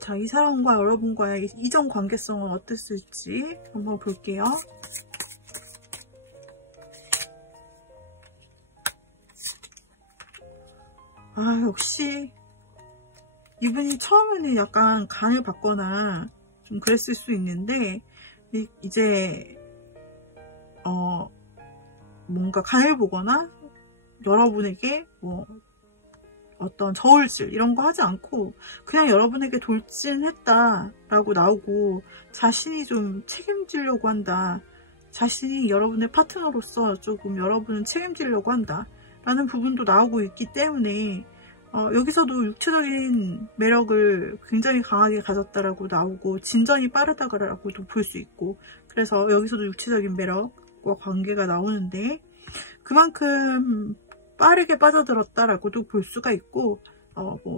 자, 이 사람과 여러분과의 이전 관계성은 어땠을지 한번 볼게요. 역시 이분이 처음에는 약간 간을 받거나 좀 그랬을 수 있는데 이제 뭔가 간을 보거나 여러분에게 뭐 어떤 저울질 이런 거 하지 않고 그냥 여러분에게 돌진했다 라고 나오고, 자신이 좀 책임지려고 한다, 자신이 여러분의 파트너로서 조금 여러분은 책임지려고 한다 라는 부분도 나오고 있기 때문에 여기서도 육체적인 매력을 굉장히 강하게 가졌다라고 나오고 진전이 빠르다라고도 볼 수 있고, 그래서 여기서도 육체적인 매력과 관계가 나오는데 그만큼 빠르게 빠져들었다라고도 볼 수가 있고,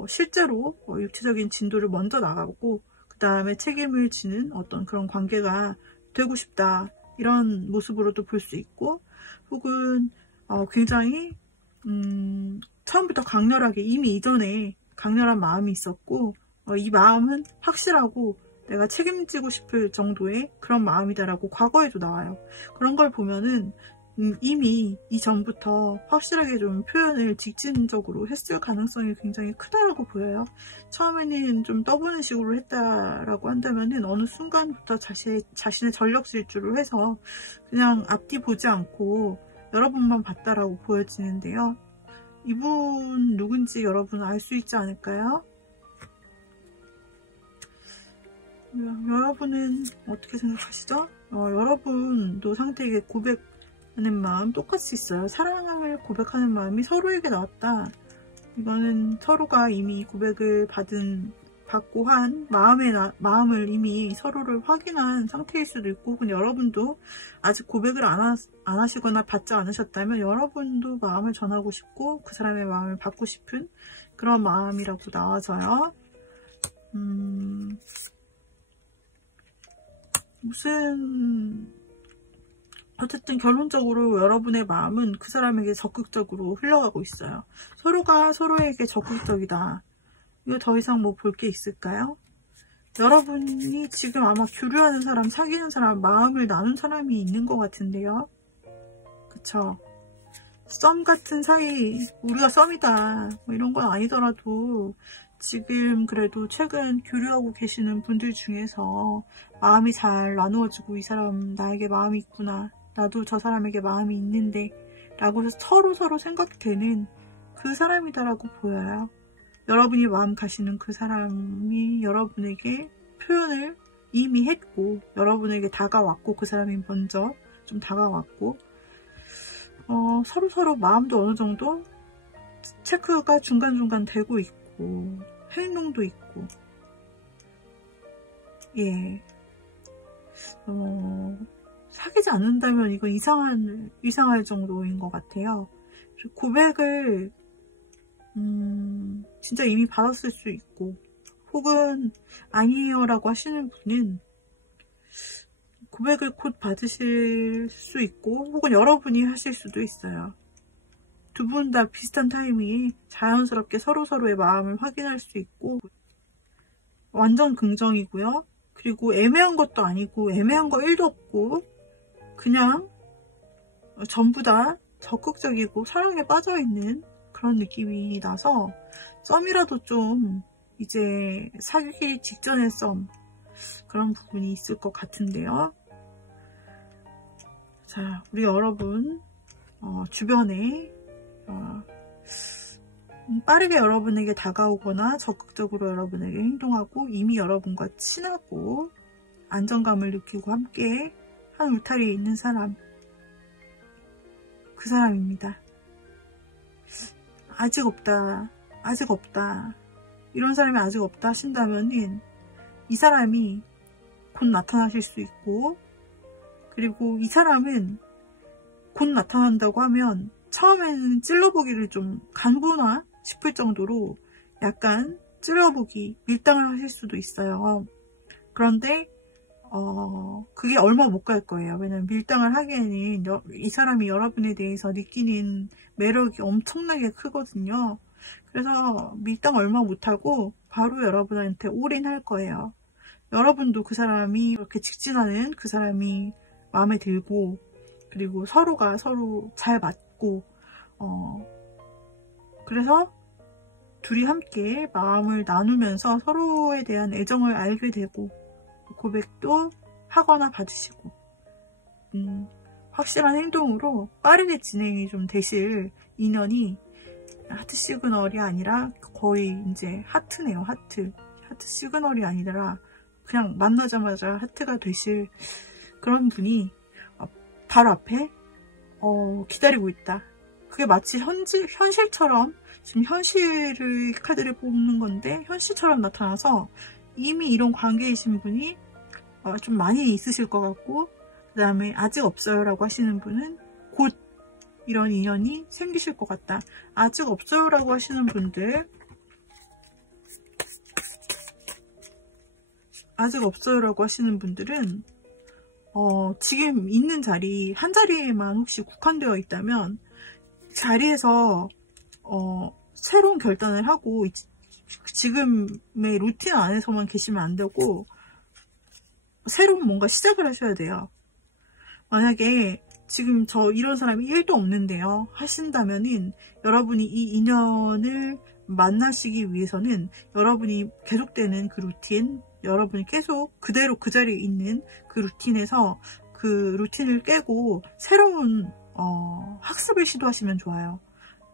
실제로 육체적인 진도를 먼저 나가고 그 다음에 책임을 지는 어떤 그런 관계가 되고 싶다, 이런 모습으로도 볼 수 있고, 혹은 굉장히 처음부터 강렬하게 이미 이전에 강렬한 마음이 있었고, 이 마음은 확실하고 내가 책임지고 싶을 정도의 그런 마음이다라고 과거에도 나와요. 그런 걸 보면은 이미 이전부터 확실하게 좀 표현을 직진적으로 했을 가능성이 굉장히 크다라고 보여요. 처음에는 좀 떠보는 식으로 했다라고 한다면은 어느 순간부터 자신의 전력 질주를 해서 그냥 앞뒤 보지 않고 여러분만 봤다라고 보여지는데요. 이분 누군지 여러분 알 수 있지 않을까요? 여러분은 어떻게 생각하시죠? 여러분도 상대에게 고백하는 마음 똑같이 있어요. 사랑을 고백하는 마음이 서로에게 나왔다. 이거는 서로가 이미 고백을 받고 한 마음을 이미 서로를 확인한 상태일 수도 있고, 혹은 여러분도 아직 고백을 안 하시거나 받지 않으셨다면 여러분도 마음을 전하고 싶고 그 사람의 마음을 받고 싶은 그런 마음이라고 나와져요. 어쨌든 결론적으로 여러분의 마음은 그 사람에게 적극적으로 흘러가고 있어요. 서로가 서로에게 적극적이다. 이거 더 이상 뭐 볼 게 있을까요? 여러분이 지금 아마 교류하는 사람, 사귀는 사람, 마음을 나눈 사람이 있는 것 같은데요. 그쵸? 썸 같은 사이, 우리가 썸이다 뭐 이런 건 아니더라도 지금 그래도 최근 교류하고 계시는 분들 중에서 마음이 잘 나누어지고, 이 사람 나에게 마음이 있구나, 나도 저 사람에게 마음이 있는데 라고 해서 서로 생각되는 그 사람이다라고 보여요. 여러분이 마음 가시는 그 사람이 여러분에게 표현을 이미 했고, 여러분에게 다가왔고, 그 사람이 먼저 좀 다가왔고, 서로 마음도 어느 정도 체크가 중간중간 되고 있고, 행동도 있고, 예. 사귀지 않는다면 이거 이상할 정도인 것 같아요. 고백을 진짜 이미 받았을 수 있고, 혹은 아니에요 라고 하시는 분은 고백을 곧 받으실 수 있고, 혹은 여러분이 하실 수도 있어요. 두 분 다 비슷한 타이밍에 자연스럽게 서로의 마음을 확인할 수 있고, 완전 긍정이고요. 그리고 애매한 것도 아니고 애매한 거 1도 없고, 그냥 전부 다 적극적이고 사랑에 빠져있는 그런 느낌이 나서, 썸이라도 좀 이제 사귀기 직전의 썸, 그런 부분이 있을 것 같은데요. 자, 우리 여러분 주변에 빠르게 여러분에게 다가오거나 적극적으로 여러분에게 행동하고 이미 여러분과 친하고 안정감을 느끼고 함께 한 울타리에 있는 사람, 그 사람입니다. 아직 없다 이런 사람이 아직 없다 하신다면은 이 사람이 곧 나타나실 수 있고, 그리고 이 사람은 곧 나타난다고 하면 처음에는 찔러보기를 좀 간보나 싶을 정도로 약간 찔러보기, 밀당을 하실 수도 있어요. 그런데 그게 얼마 못 갈 거예요. 왜냐면 밀당을 하기에는 이 사람이 여러분에 대해서 느끼는 매력이 엄청나게 크거든요. 그래서 밀당 얼마 못하고 바로 여러분한테 올인할 거예요. 여러분도 그 사람이 이렇게 직진하는 그 사람이 마음에 들고, 그리고 서로가 서로 잘 맞고, 그래서 둘이 함께 마음을 나누면서 서로에 대한 애정을 알게 되고, 고백도 하거나 받으시고, 확실한 행동으로 빠르게 진행이 좀 되실 인연이 하트 시그널이 아니라 거의 이제 하트네요. 하트 시그널이 아니라 그냥 만나자마자 하트가 되실 그런 분이 바로 앞에 기다리고 있다 그게 마치 현실처럼, 지금 현실의 카드를 뽑는 건데 현실처럼 나타나서 이미 이런 관계이신 분이 좀 많이 있으실 것 같고, 그 다음에 아직 없어요 라고 하시는 분은 곧 이런 인연이 생기실 것 같다. 아직 없어요 라고 하시는 분들, 아직 없어요 라고 하시는 분들은 지금 있는 자리, 한 자리에만 혹시 국한되어 있다면 자리에서 새로운 결단을 하고 지금의 루틴 안에서만 계시면 안 되고 새로운 뭔가 시작을 하셔야 돼요. 만약에 지금 저 이런 사람이 1도 없는데요 하신다면은, 여러분이 이 인연을 만나시기 위해서는 여러분이 계속되는 그 루틴, 여러분이 계속 그대로 그 자리에 있는 그 루틴에서 그 루틴을 깨고 새로운 학습을 시도하시면 좋아요.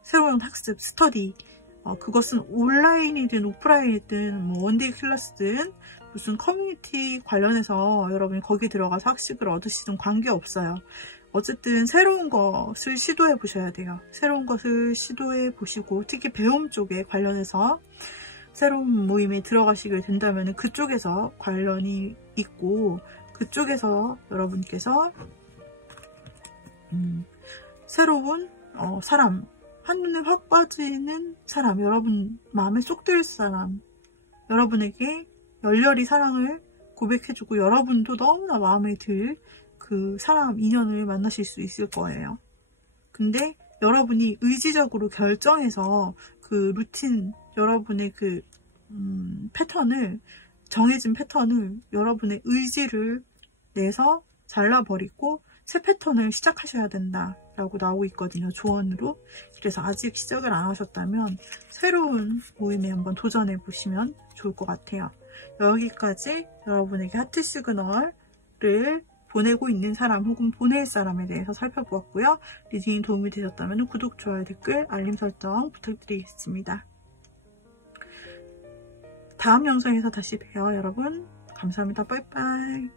새로운 학습, 스터디, 그것은 온라인이든 오프라인이든 뭐 원데이 클래스든 무슨 커뮤니티 관련해서 여러분이 거기 들어가서 학식을 얻으시든 관계없어요. 어쨌든 새로운 것을 시도해 보셔야 돼요. 새로운 것을 시도해 보시고, 특히 배움 쪽에 관련해서 새로운 모임에 들어가시게 된다면 그쪽에서 관련이 있고, 그쪽에서 여러분께서 새로운 사람, 한눈에 확 빠지는 사람, 여러분 마음에 쏙 들 사람, 여러분에게 열렬히 사랑을 고백해주고 여러분도 너무나 마음에 들 그 사람, 인연을 만나실 수 있을 거예요. 근데 여러분이 의지적으로 결정해서 그 루틴, 여러분의 그 패턴을, 정해진 패턴을 여러분의 의지를 내서 잘라버리고 새 패턴을 시작하셔야 된다 라고 나오고 있거든요, 조언으로. 그래서 아직 시작을 안 하셨다면 새로운 모임에 한번 도전해 보시면 좋을 것 같아요. 여기까지 여러분에게 하트 시그널을 보내고 있는 사람 혹은 보낼 사람에 대해서 살펴보았고요. 리딩이 도움이 되셨다면 구독, 좋아요, 댓글, 알림 설정 부탁드리겠습니다. 다음 영상에서 다시 봬요, 여러분. 감사합니다. 빠이빠이.